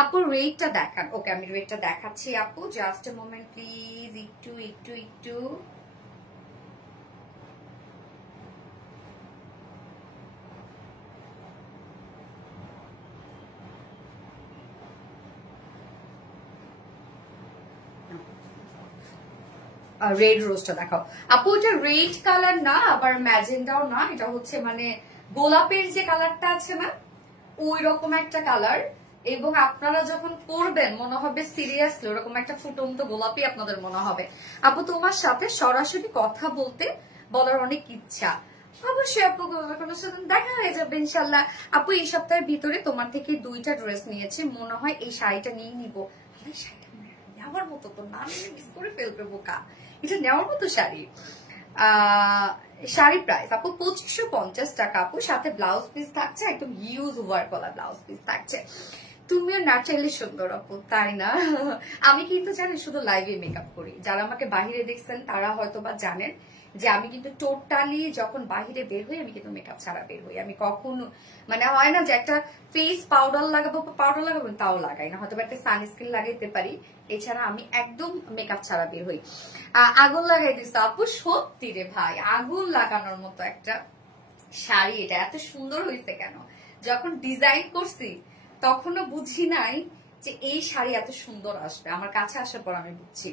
আপু রেটটা দেখান। ওকে, আমি রেটটা দেখাচ্ছি আপু, জাস্ট এ মোমেন্ট প্লিজ। একটু একটু একটু রেড রোজটা দেখাও আপু। এটা রেড কালার না, আবার ম্যাজেন্ডাও না, এটা হচ্ছে মানে গোলাপের যে কালারটা আছে না, ওই রকম একটা কালার। এবং আপনারা যখন পরবেন মনে হবে সিরিয়াসলি ওরকম একটা ফুটন্ত গোলাপি আপনাদের মনে হবে। আপু তোমার সাথে সরাসরি কথা বলার অনেক ইচ্ছা। অবশ্যই আপু, কোনো সাথে দেখা হয়ে যাবে ইনশাল্লাহ। আপু এই সপ্তাহের ভিতরে তোমার থেকে 2টা ড্রেস নিয়েছি, মনে হয় এই শাড়িটা নিয়ে নিবো। শাড়িটা নেওয়ার মতো তো না, মিস করে ফেলবে বোকা, এটা নেওয়ার মতো শাড়ি। শাড়ি প্রাইস আপু 2550 টাকা আপু, সাথে ব্লাউজ পিস থাকছে, একদম হিউজ ওয়ার্ক ওয়ালা ব্লাউজ পিস থাকছে। তুমিও ন্যাচারালি সুন্দর আপু, তাই না? আমি কিন্তু জানি শুধু লাইভে মেকআপ করি, যারা আমাকে বাহিরে দেখছেন তারা হয়তো বা জানেন যে আমি কিন্তু টোটালি যখন বাহিরে বের হই আমি কিন্তু মেকআপ ছাড়া বের হই। আমি কখনো মানে হয় না যে একটা ফেস পাউডার লাগাবো তাও লাগাই না, হয়তো একটা সানস্ক্রিন লাগাইতে পারি, এছাড়া আমি একদম মেকআপ ছাড়া বের হই। আগুন লাগাই দিচ্ছে আপু, সত্যি রে ভাই, আগুন লাগানোর মতো একটা শাড়ি। এটা এত সুন্দর হয়েছে কেন, যখন ডিজাইন করছি তখনও বুঝি নাই যে এই শাড়ি এত সুন্দর আসবে, আমার কাছে আসার পর আমি বুঝছি।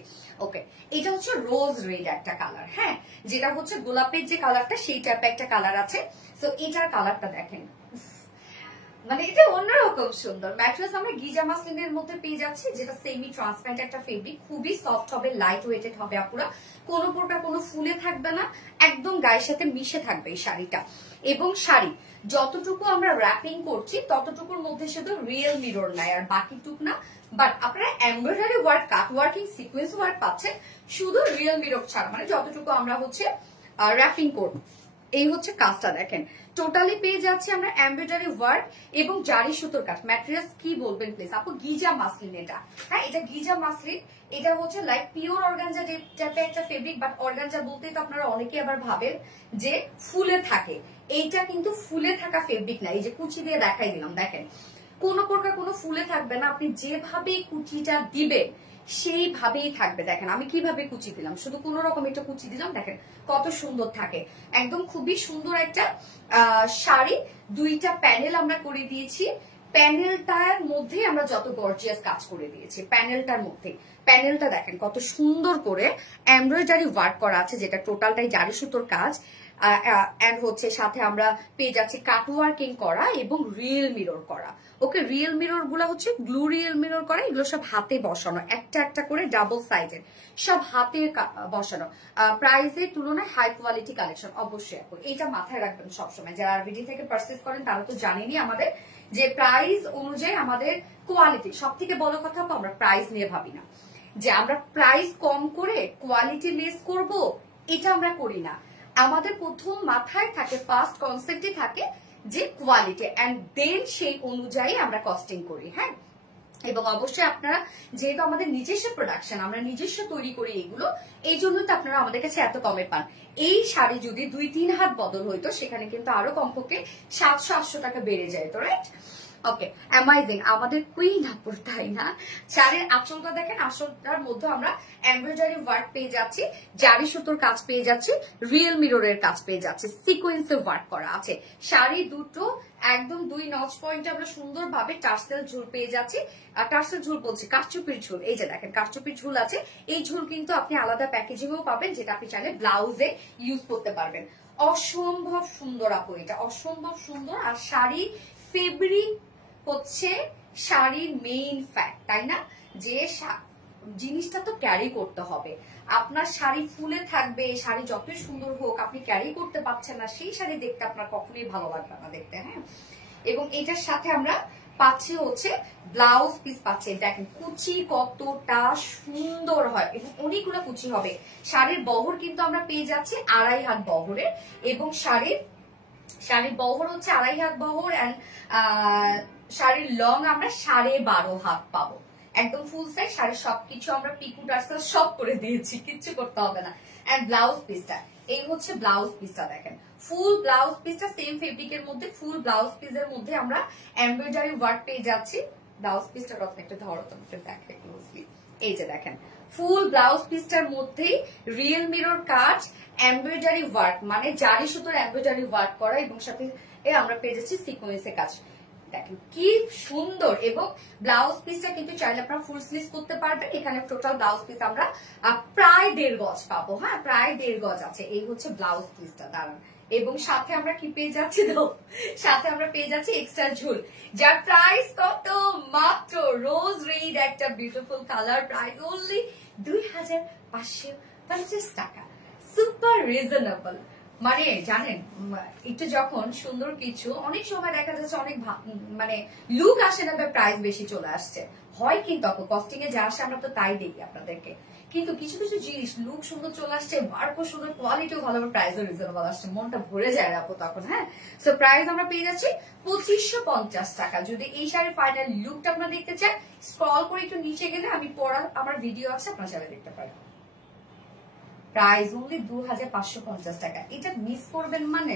ওকে, এটা হচ্ছে রোজ রেড একটা কালার, হ্যাঁ, যেটা হচ্ছে গোলাপের যে কালারটা সেই টাইপের একটা কালার আছে। তো এটার কালারটা দেখেন, মানে এটা অন্যরকম সুন্দর। ম্যাট্রেস আমরা গিজা মাসলিনের মধ্যে পেয়ে যাচ্ছি, যেটা সেমি ট্রান্সপারেন্ট একটা ফেব্রিক, খুবই সফট হবে, লাইট ওয়েটেড হবে আপুরা, কোনো প্রকার কোনো ফুলে থাকবে না, একদম গায়ের সাথে মিশে থাকবে এই শাড়িটা। এবং শাড়ি যতটুকু আমরা র্যাপিং করছি ততটুকুর মধ্যে শুধু রিয়েল মিরর নাই, আর বাকিটুক না। বাট আপনারা এমব্রয়ডারি ওয়ার্ক, কাট ওয়ার্কিং, সিকোয়েন্স ওয়ার্ক পাচ্ছেন শুধু রিয়েল মিরর ছাড়া, মানে যতটুকু আমরা হচ্ছে র্যাপিং করব। এই হচ্ছে কাজটা দেখেন, টোটালি পেয়ে যাচ্ছি আমরা এমব্রয়ডারি ওয়ার্ক এবং জারি সুতোর কাজ। ম্যাটেরিয়ালস কি বলবেন প্লিজ আপু? গিজা মাসলিন এটা, হ্যাঁ এটা গিজা মাসলিন। এটা হচ্ছে লাইক পিওর অর্গানজা টাইপের একটা ফেব্রিক, বাট অর্গানজা বলতেই তো আপনারা অনেকে আবার ভাবেন যে ফুলে থাকে, এইটা কিন্তু ফুলে থাকা ফেব্রিক না। এই যে কুচি দিয়ে দেখাই দিলাম, দেখেন কোন প্রকার কোনো ফুলে থাকবে না, আপনি যেভাবে কুচিটা দিবেন সেইভাবেই থাকবে। দেখেন আমি কিভাবে কুচি দিলাম, শুধু কোন রকম একটা কুচি দিলাম, দেখেন কত সুন্দর থাকে, একদম খুবই সুন্দর একটা শাড়ি। 2টা প্যানেল আমরা করে দিয়েছি, প্যানেলটার মধ্যে আমরা যত গর্জিয়াস কাজ করে দিয়েছি প্যানেলটার মধ্যে। প্যানেলটা দেখেন কত সুন্দর করে এমব্রয়ডারি ওয়ার্ক করা আছে, যেটা টোটালটাই জারি সুতোর কাজ। এন্ড হচ্ছে সাথে আমরা পেয়ে যাচ্ছি কাট ওয়ার্কিং করা এবং রিয়েল মিরর করা। ওকে, রিয়েল মিরর গুলা হচ্ছে গ্লু রিয়েল মিরর করা, এগুলো সব হাতে বসানো, একটা একটা করে ডাবল সাইজের, সব হাতে বসানো। প্রাইসের তুলনায় হাই কোয়ালিটি কালেকশন অবশ্যই আপু, এইটা মাথায় রাখবেন সবসময়। যারা আরবিডি থেকে পারচেজ করেন তারা তো জানেনই আমাদের যে প্রাইস অনুযায়ী আমাদের কোয়ালিটি। সব থেকে বড় কথা আমরা প্রাইস নিয়ে ভাবি না, যে আমরা প্রাইস কম করে কোয়ালিটি লেস করব, এটা আমরা করি না। আমাদের প্রথম মাথায় থাকে, ফার্স্ট কনসেপ্টই থাকে যে কোয়ালিটি, এন্ড দেন সেই অনুযায়ী আমরা কস্টিং করি। হ্যাঁ, এবং অবশ্যই আপনারা যেহেতু আমাদের নিজস্ব প্রোডাকশন, আমরা নিজস্ব তৈরি করি এগুলো, এই জন্য তো আপনারা আমাদের কাছে এত কমে পান। এই শাড়ি যদি 2-3 হাত বদল হইতো সেখানে কিন্তু আরো কমপক্ষে 700-800 টাকা বেড়ে যায় তো, রাইট? ওকে, অ্যামাজিং, আমাদের কুইন আপুর, তাই না? শাড়ির আঁচলটা দেখেন, আঁচলটার মধ্যে আমরা এমব্রয়ডারি ওয়ার্ক পেয়ে যাচ্ছি, জারি সুতোর কাজ পেয়ে যাচ্ছি, রিয়েল মিররের কাজ পেয়ে যাচ্ছি, সিকোয়েন্সে ওয়ার্ক করা আছে। শাড়ি দুটো একদম 2 নচ পয়েন্টে আমরা সুন্দরভাবে টার্সেল ঝুল পেয়ে যাচ্ছি। আর টার্সেল ঝুল বলছি, কারচুপির ঝুল, এই যে দেখেন কারচুপির ঝুল আছে। এই ঝুল কিন্তু আপনি আলাদা প্যাকেজিংও পাবেন, যেটা আপনি চাইলে ব্লাউজে ইউজ করতে পারবেন। অসম্ভব সুন্দর আপু, এটা অসম্ভব সুন্দর। আর শাড়ি ফেব্রিক হচ্ছে শাড়ির মেইন ফ্যাক্ট, তাই না? যে জিনিসটা তো ক্যারি করতে হবে। আপনার শাড়ি ফুলে থাকবে, শাড়ি যতই সুন্দর হোক, আপনি ক্যারি করতে পারছেন না, সেই শাড়ি দেখতে আপনার কখনোই ভালো লাগবে না দেখতে। হ্যাঁ, এবং এটার সাথে আমরা পাচ্ছি হচ্ছে ব্লাউজ পিস পাচ্ছি। দেখেন কুচি কতটা সুন্দর হয়, এবং অনেকগুলো কুচি হবে। শাড়ির বহর কিন্তু আমরা পেয়ে যাচ্ছি 2.5 হাত বহরের, এবং শাড়ির বহর হচ্ছে 2.5 হাত বহর, এন্ড শাড়ির লং আমরা 12.5 হাত পাবো। একদম ফুল সাইজ শাড়ির সবকিছু আমরা পিকু টার্সেল সব করে দিয়েছি, কিচ্ছু করতে হবে না। এন্ড ব্লাউজ পিসটা, এই হচ্ছে ব্লাউজ পিসটা, দেখেন ফুল ব্লাউজ পিসটা সেম ফেব্রিকের মধ্যে, ফুল ব্লাউজ পিসের মধ্যে আমরা এমব্রয়ডারি ওয়ার্ক পেয়ে যাচ্ছি। ব্লাউজ পিসটা রত্ন একটা ধরো, তোমাকে দেখে ক্লোজলি, এই যে দেখেন ফুল ব্লাউজ পিসটার মধ্যেই রিয়েল মিরর কাজ, এমব্রয়ডারি ওয়ার্ক মানে জারি সুতোর এমব্রয়ডারি ওয়ার্ক করা, এবং সাথে আমরা পেয়ে যাচ্ছি সিকোয়েন্সের কাজ। দেখেন কি সুন্দর। এবং ব্লাউজ পিসটা কিন্তু চাইলে আপনারা ফুল স্লিভ করতে পারবেন। এখানে টোটাল ব্লাউজ পিস আমরা প্রায় 1.5 গজ পাবো। হ্যাঁ, প্রায় 1.5 গজ আছে। এই হচ্ছে ব্লাউজ পিসটা, দাঁড়ান। এবং সাথে আমরা কি পেয়ে যাচ্ছি, তো সাথে আমরা পেয়ে যাচ্ছি এক্সট্রা ঝুল, যার প্রাইস কত, মাত্র রোজ রেড একটা বিউটিফুল কালার, প্রাইস অনলি 2550 টাকা। Super reasonable. মানে জানেন, একটু যখন সুন্দর কিছু, অনেক সময় দেখা যাচ্ছে অনেক মানে লুক আসে না, প্রাইস বেশি চলে আসছে হয়, কিন্তু কস্টিং এ যা আসে আমরা তো তাই দেখি আপনাদেরকে। কিন্তু কিছু কিছু জিনিস লুক সুন্দর চলে আসছে, ওয়ার্কও সুন্দর, কোয়ালিটিও ভালো, প্রাইসও রিজনেবল আসছে, মনটা ভরে যায় আপু তখন। হ্যাঁ, সো প্রাইস আমরা পেয়ে যাচ্ছি 2550 টাকা। যদি এই শাড়ির ফাইনাল লুকটা আপনারা দেখতে চান, স্ক্রল করে একটু নিচে গেলে আমি পড়া আমার ভিডিও আছে, আপনারা চাইলে দেখতে পারেন। প্রাইস অনলি 2550 টাকা। এটা মিস করবেন মানে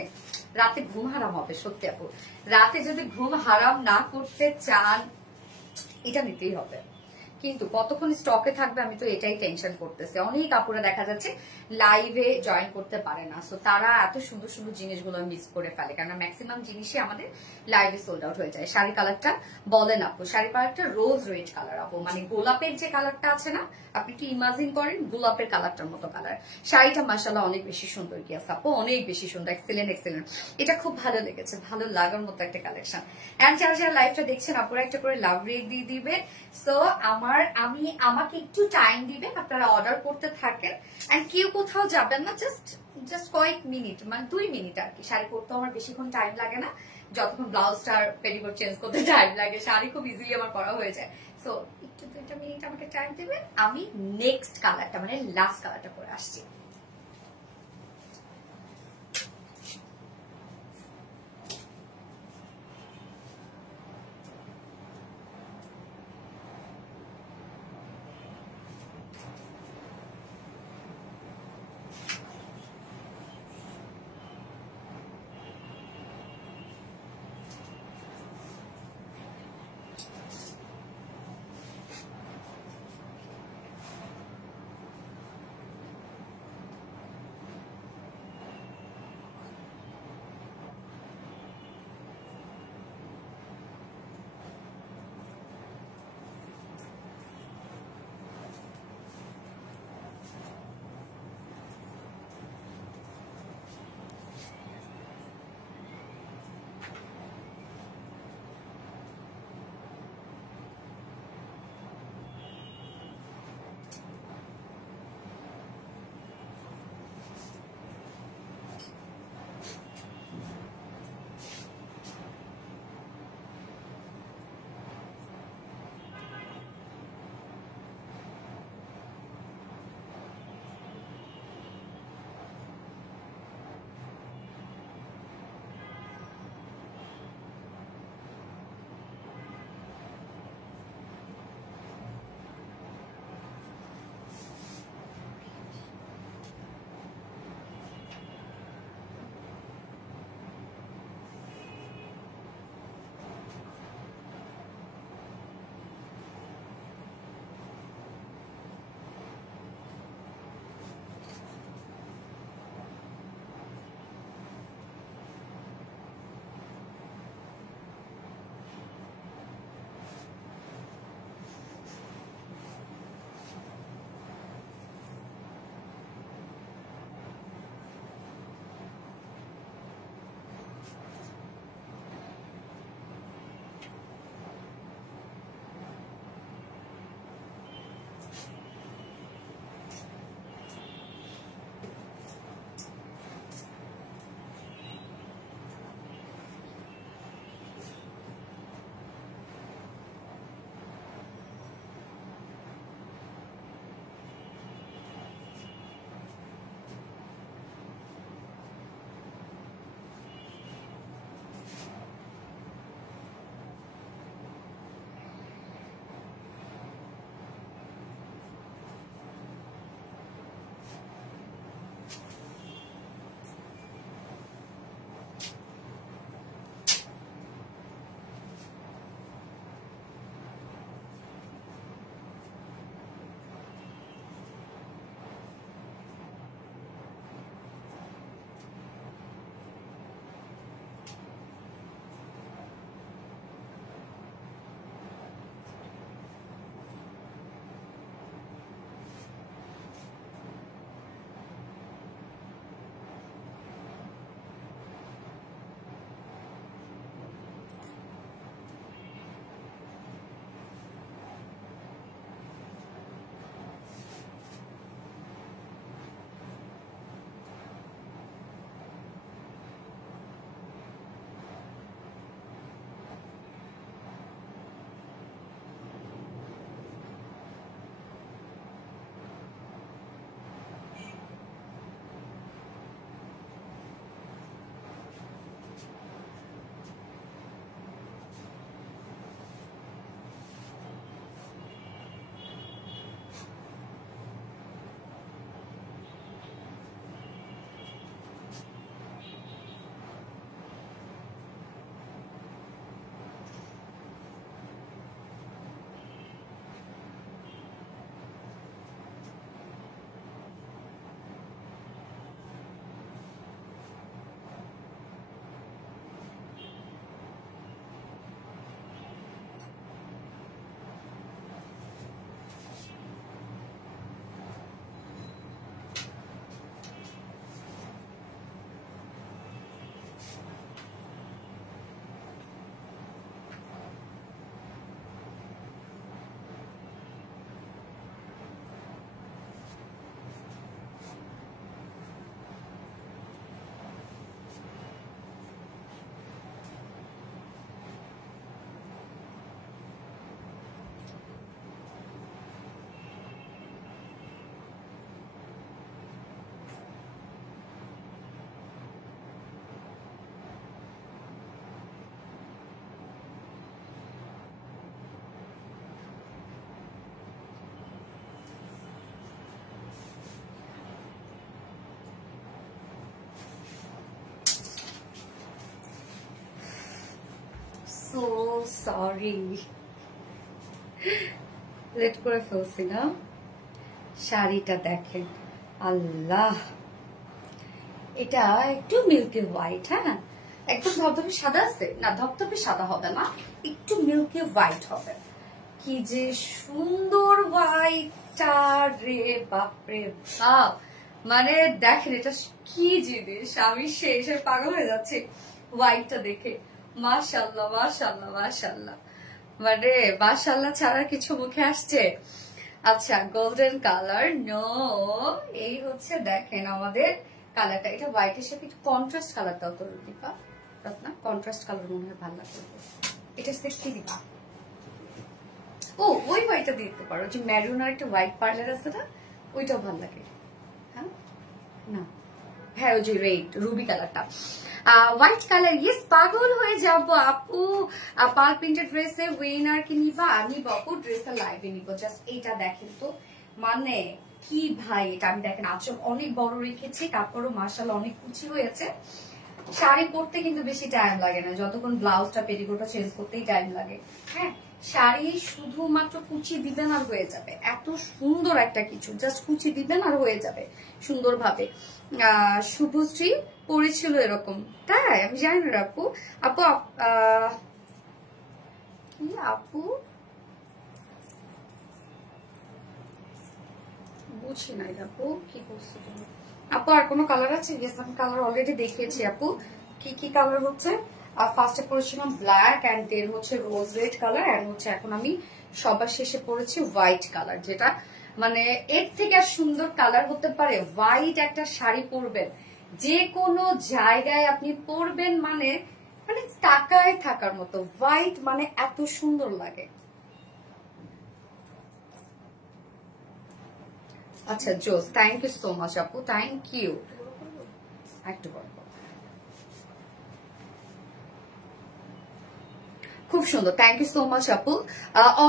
রাতে ঘুম হারাম হবে, সত্যি আপু। রাতে যদি ঘুম হারাম না করতে চান, এটা নিতেই হবে। কিন্তু কতক্ষণ স্টকে থাকবে আমি তো এটাই টেনশন করতেছি। অনেক আপুরা দেখা যাচ্ছে লাইভে জয়েন করতে পারে না, সো তারা এত সুন্দর সুন্দর জিনিসগুলো মিস করে ফেলে, কারণ ম্যাক্সিমাম জিনিসই আমাদের লাইভে সোল্ড আউট হয়ে যায়। শাড়ি কালারটা বলেন আপু, শাড়ি কালারটা রোজ রেড কালার আপু, মানে গোলাপের যে কালারটা আছে না, আপনি কি ইমাজিন করেন গোলাপের কালারটার মতো কালার। শাড়িটা মাশাআল্লাহ অনেক বেশি সুন্দর, কি আছে আপু, অনেক বেশি সুন্দর, এক্সেলেন্ট এক্সেলেন্ট। এটা খুব ভালো লেগেছে, ভালো লাগার মতো একটা কালেকশন। এন্ড যারা যারা লাইভটা দেখছেন আপুরা একটা করে লাভ রেট দিয়ে দিবে। সো আমাকে একটু টাইম দিবেন, আপনারা অর্ডার করতে থাকেন। এন্ড কেউ কোথাও যাবেন না, জাস্ট কয়েক মিনিট, মানে 2 মিনিট আর কি। শাড়ি পরতে আমার বেশিক্ষণ টাইম লাগে না, যতক্ষণ ব্লাউজটার পেটিকোট চেঞ্জ করতে টাইম লাগে। শাড়ি খুব ইজিলি আমার পরা হয়ে যায়। সো একটু 2 মিনিট আমাকে টাইম দিবেন, আমি নেক্সট কালারটা মানে লাস্ট কালারটা পরে আসছি। সো সরি, লেট করে ফেলছি না। শাড়িটা দেখেন, আল্লাহ, এটা একটু মিল্কি হোয়াইট। হ্যাঁ, একদম ধবধবে সাদা আছে না, ধবধবে সাদা হবে না, একটু মিল্কি হোয়াইট হবে। কি যে সুন্দর হোয়াইটটা রে, বাপরে বাপ। মানে দেখেন এটা কি জিনিস, আমি শেষ পাগল হয়ে যাচ্ছি হোয়াইটটা দেখে। মাশাআল্লাহ মাশাআল্লাহ মাশাআল্লাহ, মানে মাশাআল্লাহ ছাড়া কিছু মুখে আসছে। আচ্ছা, গোল্ডেন কালার, নো, এই হচ্ছে দেখেন আমাদের কালারটা। এটা হোয়াইটের সাথে একটু কন্ট্রাস্ট কালার দাও তো দীপা, না কন্ট্রাস্ট কালার মনে হয় ভালো লাগবে। এটা সাথে কি দিবা? ও, ওই হোয়াইটটা দিতে পারো, যে ম্যারুন আর একটা হোয়াইট পার্লার আছে না, ওইটাও ভালো লাগে। হ্যাঁ না, হ্যাঁ ওই যে রেড রুবি কালারটা, হোয়াইট কালার। ইয়েস, পাগল হয়ে যাবো আপু। পাল প্রিন্টেড ড্রেসে উইনার কি নিবা? নিব আপু, ড্রেসটা লাইভে নিব। জাস্ট এইটা দেখেন তো, মানে কি ভাই, এটা আমি দেখেন আঁচল অনেক বড় রেখেছি, কাপড়ও মাশাআল্লাহ অনেক কুচি হয়েছে। শাড়ি পরতে কিন্তু বেশি টাইম লাগে না, যতক্ষণ ব্লাউজটা পেটিকোটটা চেঞ্জ করতেই টাইম লাগে। হ্যাঁ, শাড়ি শুধুমাত্র কুচি দিবেন আর হয়ে যাবে। এত সুন্দর একটা কিছু, জাস্ট কুচি দিবেন আর হয়ে যাবে সুন্দরভাবে। শুভশ্রী পরেছিল এরকম, তাই আমি জানি না আপু। আপু কি আপু বুঝি নাই আপু, কি করছো তুমি আপু? আর কোনো কালার আছে? ইয়েস, আমি কালার অলরেডি দেখিয়েছি আপু। কি কি কালার হচ্ছে? ফার্স্টে পরেছিলাম ব্ল্যাক, এন্ড দেন হচ্ছে রোজ রেড কালার, এন্ড হচ্ছে এখন আমি সবার শেষে পরেছি হোয়াইট কালার, যেটা মানে এর থেকে আর সুন্দর কালার হতে পারে? হোয়াইট একটা শাড়ি পরবেন, যে কোনো জায়গায় আপনি পরবেন, মানে মানে তাকায় থাকার মতো। হোয়াইট মানে এত সুন্দর লাগে। আচ্ছা জোস, থ্যাংক ইউ সো মাচ আপু, থ্যাংক ইউ। একটু বড়, খুব সুন্দর, থ্যাংক ইউ সো মাচ আপু,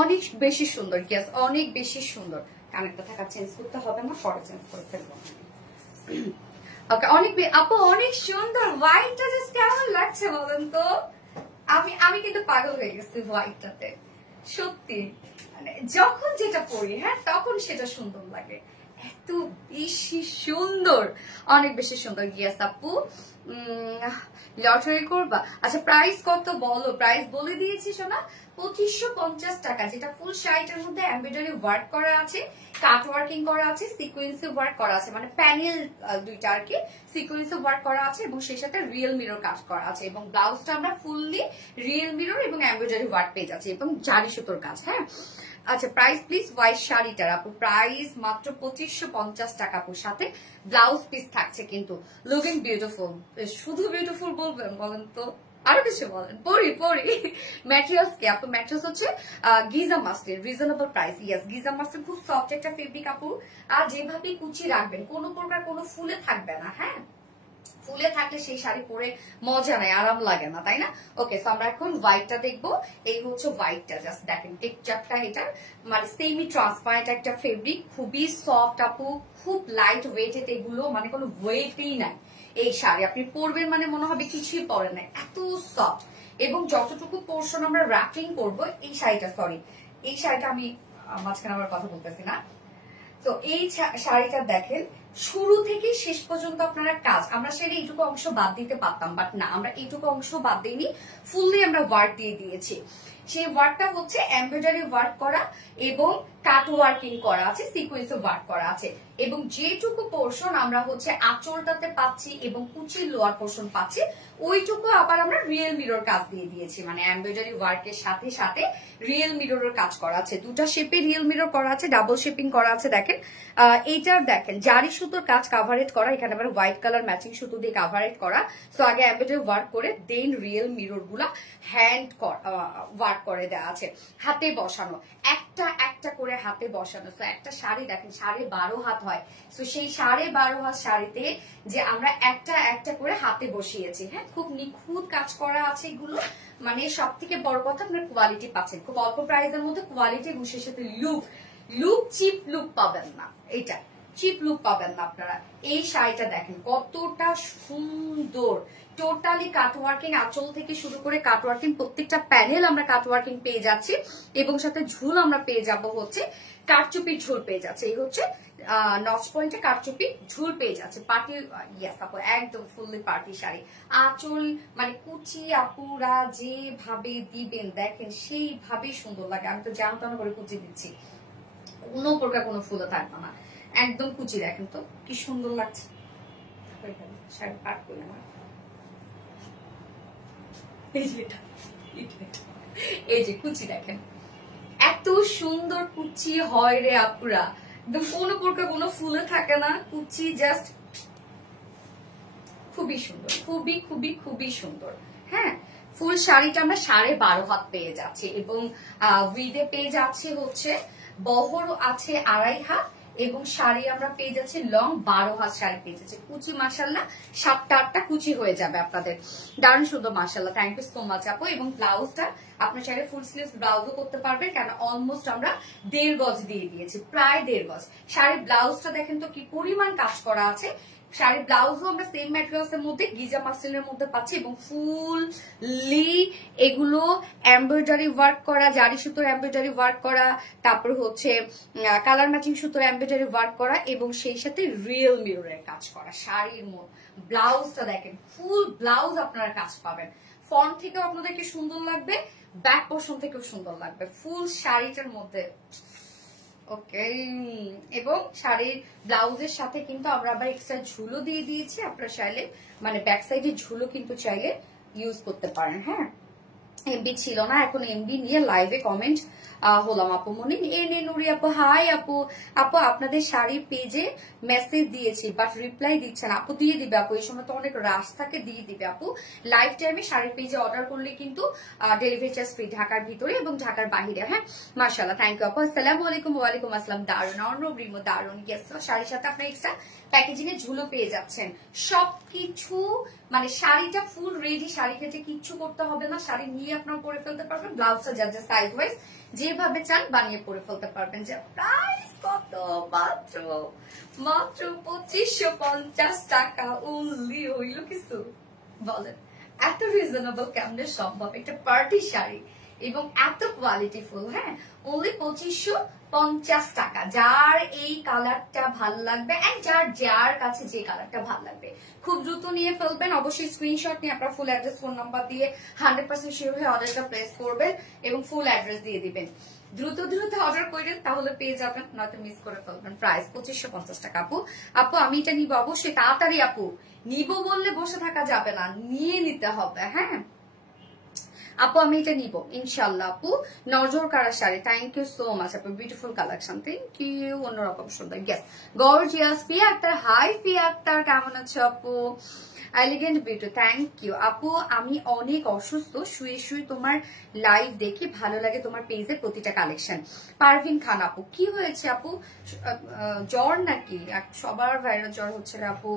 অনেক বেশি সুন্দর। ইয়েস, অনেক বেশি সুন্দর। কানেরটা থাকা চেঞ্জ করতে হবে না, পরে চেঞ্জ করে ফেলবো। ওকে, অনেক আপু অনেক সুন্দর। হোয়াইটটা জাস্ট কেমন লাগছে বলেন তো? আমি কিন্তু পাগল হয়ে গেছি হোয়াইটটাতে, সত্যি। মানে যখন যেটা পরি, হ্যাঁ, তখন সেটা সুন্দর লাগে। এত বেশি সুন্দর, অনেক বেশি সুন্দর। ইয়েস আপু, লটারি করবা? আচ্ছা, প্রাইস কত বলো? প্রাইস বলে দিয়েছি শোনা, 2550 টাকা, যেটা ফুল শাড়িটার মধ্যে এমব্রয়ডারি ওয়ার্ক করা আছে, কাট ওয়ার্কিং করা আছে, সিকোয়েন্সে ওয়ার্ক করা আছে, মানে প্যানেল দুইটা আর কি, সিকোয়েন্সে ওয়ার্ক করা আছে, এবং সেই সাথে রিয়েল মিরর কাজ করা আছে, এবং ব্লাউজটা আমরা ফুললি রিয়েল মিরর এবং এমব্রয়ডারি ওয়ার্ক পেয়ে যাচ্ছি, এবং জারি সুতোর কাজ। হ্যাঁ, আচ্ছা, প্রাইস প্লিজ। হোয়াইট শাড়িটার আপু প্রাইস মাত্র 2550 টাকা আপুর, সাথে ব্লাউজ পিস থাকছে কিন্তু। লুকিং বিউটিফুল, শুধু বিউটিফুল বলবেন বলেন তো, আরো কিছু বলেন? পরি পরি। ম্যাটেরিয়ালস কি আপু? ম্যাটেরিয়ালস হচ্ছে গিজা মাস্টের, রিজনেবল প্রাইস। ইয়েস, গিজা মাস্টের খুব সফট একটা ফেব্রিক আপু, আর যেভাবে কুচি রাখবেন কোনো প্রকার কোনো ফুলে থাকবে না। হ্যাঁ, ফুলে থাকলে সেই শাড়ি পরে মজা নাই, আরাম লাগে না, তাই না? ওকে, সো আমরা এখন হোয়াইটটা দেখবো। এই হচ্ছে হোয়াইটটা, জাস্ট দেখেন টেক্সচারটা, এটা মানে সেমি ট্রান্সপারেন্ট একটা ফেব্রিক, খুবই সফট আপু, খুব লাইট ওয়েটেড এগুলো, মানে কোনো ওয়েটই নাই। এই শাড়ি আপনি পরবেন মানে মনে হবে কিছুই পরে নাই, এত সফট। এবং যতটুকু পোর্শন আমরা র্যাপিং করবো এই শাড়িটা, সরি এই শাড়িটা আমি মাঝখানে আমার কথা বলতেছি না। তো এই শাড়িটা দেখেন শুরু থেকে শেষ পর্যন্ত আপনারা কাজ, আমরা সেটা এইটুকু অংশ বাদ দিতে পারতাম, বাট না, আমরা এইটুকু অংশ বাদ দিইনি, ফুললি আমরা ওয়ার্ক দিয়ে দিয়েছি। সেই ওয়ার্কটা হচ্ছে এমব্রয়ডারি ওয়ার্ক করা এবং কাট ওয়ার্কিং করা আছে, সিকোয়েন্সে ওয়ার্ক করা আছে, এবং যেটুকু পোর্শন আমরা হচ্ছে আঁচলটাতে পাচ্ছি এবং কুচির লোয়ার পোর্শন পাচ্ছি, ওইটুকু আবার আমরা রিয়েল মিরর কাজ দিয়ে দিয়েছি, মানে এমব্রয়ডারি ওয়ার্কের সাথে সাথে রিয়েল মিররের কাজ করা আছে। দুটা শেপে রিয়েল মিরর করা আছে, ডাবল শেপিং করা আছে। দেখেন এইটার দেখেন জারি সুতোর কাজ কাভারেট করা, এখানে আবার হোয়াইট কালার ম্যাচিং সুতো দিয়ে কাভারেট করা। সো আগে এমব্রয়ডারি ওয়ার্ক করে দেন রিয়েল মিরর গুলা হ্যান্ড ওয়ার্ক করে দেওয়া আছে, হাতে বসানো, একটা একটা করে হাতে বসানো। সো একটা শাড়ি দেখেন 12.5 হাত হয়, সো সেই 12.5 হাত শাড়িতে যে আমরা একটা একটা করে হাতে বসিয়েছি। হ্যাঁ, খুব নিখুঁত কাজ করা আছে এগুলো, মানে সব থেকে বড় কথা আপনার কোয়ালিটি পাচ্ছেন, খুব অল্প প্রাইসের মধ্যে কোয়ালিটি, এবং সেই সাথে লুক চিপ লুক পাবেন না। এইটা চিপ লুক পাবেন না আপনারা। এই শাড়িটা দেখেন কতটা সুন্দর, টোটালি কাটওয়ার্কিং, আঁচল থেকে শুরু করে কাটওয়ার্কিং, প্রত্যেকটা প্যানেল আমরা কাটওয়ার্কিং পেয়ে যাচ্ছি এবং সাথে ঝুল আমরা পেয়ে যাব হচ্ছে কারচুপির ঝুল পেয়ে যাচ্ছে। এই হচ্ছে নচ পয়েন্টে কারচুপি ঝুল পেয়ে যাচ্ছে। পার্টি ইয়াস আপু, একদম ফুললি পার্টি শাড়ি। আঁচল মানে কুচি আপুরা যেভাবে দিবেন দেখেন সেইভাবেই সুন্দর লাগে। আমি তো জানতাম করে কুচি দিচ্ছি, কোনো প্রকার কোনো ফুলও থাকবে না, একদম কুচি। দেখেন তো কি সুন্দর লাগছে। শাড়ি পাট করে আমার এই যে কুচি দেখেন, এত সুন্দর কুচি হয় রে আপুরা, কোনো প্রকার কোনো ফুলে থাকে না, কুচি জাস্ট খুবই সুন্দর, খুবই খুবই খুবই সুন্দর। হ্যাঁ, ফুল শাড়িটা আমরা 12.5 হাত পেয়ে যাচ্ছি এবং উইডে পেয়ে যাচ্ছি হচ্ছে বহরও আছে 2.5 হাত এবং শাড়ি আমরা পেয়ে যাচ্ছি লং 12 হাত শাড়ি পেয়ে যাচ্ছি। কুচি মাশাআল্লাহ 7টা 8টা কুচি হয়ে যাবে আপনাদের, দারুণ সুন্দর মাশাআল্লাহ। থ্যাংক ইউ সো মাচ আপু। এবং ব্লাউজটা আপনার চাইলে ফুল স্লিভস ব্লাউজও করতে পারবেন, কেন অলমোস্ট আমরা 1.5 গজ দিয়ে দিয়েছি, প্রায় 1.5 গজ। শাড়ির ব্লাউজটা দেখেন তো কি পরিমাণ কাজ করা আছে। শাড়ির ব্লাউজও আমরা সেম ম্যাটেরিয়ালস এর মধ্যে গিজা মাসলিনের মধ্যে পাচ্ছি এবং ফুললি এগুলো এমব্রয়ডারি ওয়ার্ক করা, জারি সুতোর এমব্রয়ডারি ওয়ার্ক করা, তারপর হচ্ছে কালার ম্যাচিং সুতোর এমব্রয়ডারি ওয়ার্ক করা এবং সেই সাথে রিয়েল মিররের কাজ করা। শাড়ির ব্লাউজটা দেখেন, ফুল ব্লাউজ আপনারা কাজ পাবেন। ফ্রন্ট থেকেও আপনাদেরকে সুন্দর লাগবে, ব্যাক পোর্শন থেকেও সুন্দর লাগবে ফুল শাড়িটার মধ্যে। ওকে, এবং শাড়ির ব্লাউজের সাথে কিন্তু আমরা আবার এক্সট্রা ঝুলো দিয়ে দিয়েছি। আপনারা চাইলে মানে ব্যাক সাইডে ঝুলো কিন্তু চাইলে ইউজ করতে পারেন। হ্যাঁ, এমবি ছিল না, এখন এমবি নিয়ে লাইভে কমেন্ট হলাম। আপু মনি এনে নুরি আপু হাই আপু। আপু আপনাদের শাড়ির পেজে মেসেজ দিয়েছি বাট রিপ্লাই দিচ্ছেন। আপু দিয়ে দিবে আপু, এই সময় তো অনেক রাশ থাকে, দিয়ে দিবে আপু। লাইভ টাইমে শাড়ির পেজে অর্ডার করলে কিন্তু ডেলিভারি চার্জ ফ্রি, ঢাকার ভিতরে এবং ঢাকার বাহিরে। হ্যাঁ মাশাআল্লাহ, থ্যাংক ইউ আপু। আসসালামু আলাইকুম। ওয়ালাইকুম আসসালাম। দারুন অর্ণব দারুন। ইয়েস, শাড়ির সাথে আপনার এক্সট্রা প্যাকেজিং এ ঝুলো পেয়ে যাচ্ছেন। সবকিছু মানে শাড়িটা ফুল রেডি, শাড়ি কেটে কিচ্ছু করতে হবে না, শাড়ি নিয়ে আপনারা পরে ফেলতে পারবেন। ব্লাউজটা যার যা সাইজ ওয়াইজ যেভাবে চান বানিয়ে পরে ফেলতে পারবেন। যে প্রাইস কত, মাত্র 2550 টাকা অনলি। হইল কিছু বলেন, এত রিজনেবল কেমনে সম্ভব? একটা পার্টি শাড়ি এবং এত কোয়ালিটি ফুল। হ্যাঁ, অনলি 2550 টাকা। যার এই কালারটা ভাল লাগবে এন্ড যার কাছে যে কালারটা ভাল লাগবে খুব দ্রুত নিয়ে ফেলবেন। অবশ্যই স্ক্রিনশট নিয়ে আপনার ফুল অ্যাড্রেস ফোন নাম্বার দিয়ে 100% শিওর হয়ে অর্ডারটা প্লেস করবেন এবং ফুল অ্যাড্রেস দিয়ে দিবেন। দ্রুত দ্রুত অর্ডার করেন, তাহলে পেয়ে যাবেন, নয়তো মিস করে ফেলবেন। প্রাইস 2550 টাকা। আপু আপু আমি এটা নিব, অবশ্যই তাড়াতাড়ি আপু নিব বললে বসে থাকা যাবে না, নিয়ে নিতে হবে। হ্যাঁ আপু আমি এটা নিব ইনশাল্লাহ। আপু নজর কারা শাড়ি, থ্যাংক ইউ সো মাচ আপু, বিউটিফুল কালেকশন, থ্যাংক ইউ, অন্যরকম সুন্দর। Yes gorgeous. Fia Akter hi, Fia Akter কেমন আছো আপু? এলিগেন্ট বিউটি, থ্যাংক ইউ আপু। আমি অনেক অসুস্থ, শুয়ে শুয়ে তোমার লাইভ দেখি, ভালো লাগে তোমার পেজে প্রতিটা কালেকশন। পারভিন খান আপু, কি হয়েছে আপু? জ্বর নাকি? সবার ভাইরাল জ্বর হচ্ছে রে আপু।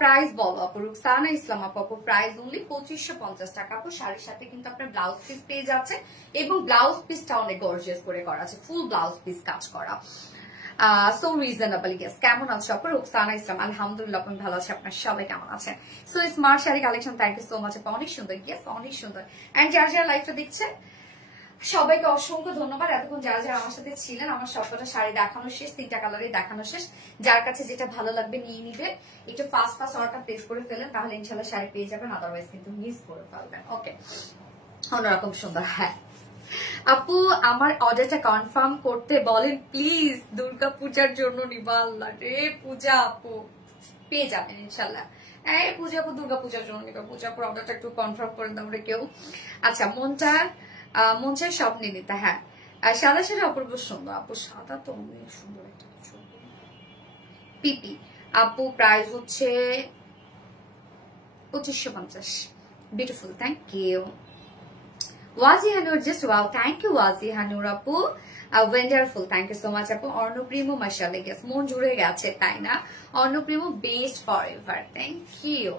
প্রাইস বলো আপু। রুকসানা ইসলাম আপু, আপু প্রাইস অনলি 2550 টাকা আপু। শাড়ির সাথে কিন্তু আপনার ব্লাউজ পিস পেয়ে যাচ্ছে এবং ব্লাউজ পিসটা অনেক গর্জিয়াস করে করা আছে, ফুল ব্লাউজ পিস কাজ করা। So reasonable. ইয়েস, কেমন আছো আপু? রুকসানা ইসলাম, আলহামদুলিল্লাহ আপনি ভালো আছে, আপনার সবাই কেমন আছেন? So smart sari collection, thank you so much আপু, অনেক সুন্দর। ইয়েস অনেক সুন্দর। এন্ড যারা যারা লাইভটা দেখছেন সবাইকে অসংখ্য ধন্যবাদ। এতক্ষণ যারা যারা আমার সাথে ছিলেন, আমার সবকটা শাড়ি দেখানো শেষ, 3টা কালারে দেখানো শেষ। যার কাছে যেটা ভালো লাগবে নিয়ে নিবে, একটু ফাস্ট অর্ডারটা প্লেস করে ফেলেন, তাহলে ইনশাল্লাহ শাড়ি পেয়ে যাবেন, আদারওয়াইজ কিন্তু মিস করে ফেলবেন। ওকে, অন্যরকম সুন্দর। হ্যাঁ আপু আমার অর্ডারটা কনফার্ম করতে বলেন প্লিজ, দুর্গা পূজার জন্য নিবা। আল্লাহ রে পূজা আপু, পেয়ে যাবেন ইনশাল্লাহ। এই পূজা আপু দুর্গা পূজার জন্য নিবা, পূজা আপুর অর্ডারটা একটু কনফার্ম করে দাও রে কেউ। আচ্ছা মনচার স্বপ্ন নিতা। হ্যাঁ সাদা শাড়ি অপূর্ব সুন্দর আপু, সাদা তো অনেক সুন্দর একটা কিছু। পিপি আপু প্রাইস হচ্ছে 2550, বিউটিফুল, থ্যাংক ইউ। ওয়াজি হানুর, জাস্ট ওয়াও, থ্যাংক ইউ ওয়াজি হানুর আপু, wonderful, thank you so much আপু। অর্ণপ্রিমো মাশাআল্লাহ, গেস মন জুড়ে গেছে তাই না? অর্ণপ্রিমো বেস্ট ফর এভার, থ্যাংক ইউ।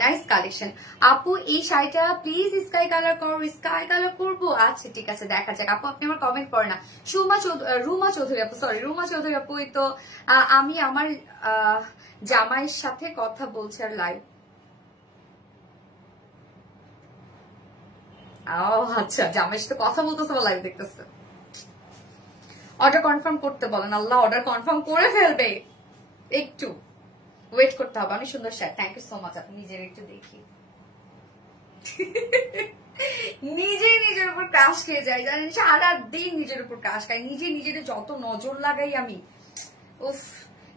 Nice collection. আপু এই শাড়িটা প্লিজ স্কাই কালার করো। স্কাই কালার করবো, আচ্ছা ঠিক আছে দেখা যাক। আপু আপনি আমার কমেন্ট পড়ে না। রুমা চৌধুরী আপু, সরি রুমা চৌধুরী আপু, তো আমি আমার জামাইয়ের সাথে কথা বলছি আর লাইভ। আচ্ছা জামাইয়ের সাথে কথা বলতেছে বা লাইভ দেখতেছে। অর্ডার কনফার্ম করতে বলেন। আল্লাহ অর্ডার কনফার্ম করে ফেলবে, একটু ওয়েট করতে হবে। অনেক সুন্দর sari, thank you so much. আপনি নিজের একটু দেখি, নিজের উপর ক্রাশ খেয়ে যাই জানেন, সারাদিন নিজের উপর ক্রাশ খাই। নিজের যত নজর লাগাই আমি, উফ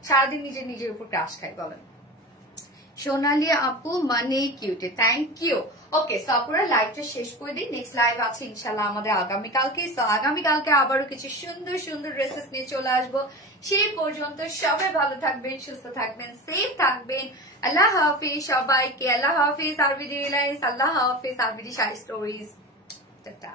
সারাদিন নিজের উপর ক্রাশ খাই। বলেন সোনালি আপু মানে কিউটে, থ্যাংক ইউ। ওকে সো আপনারা লাইভটা শেষ করে দিই, নেক্সট লাইভ আছে ইনশাল্লাহ আমাদের আগামীকালকে। সো আগামীকালকে আবারও কিছু সুন্দর সুন্দর ড্রেসেস নিয়ে চলে আসবো। সেই পর্যন্ত সবাই ভালো থাকবেন, সুস্থ থাকবেন, সেফ থাকবেন। আল্লাহ হাফিজ সবাইকে, আল্লাহ হাফিজ আরবিডি রিলায়েন্স, আল্লাহ হাফিজ আরবিডি শাড়ি স্টোরিজ, টাটা।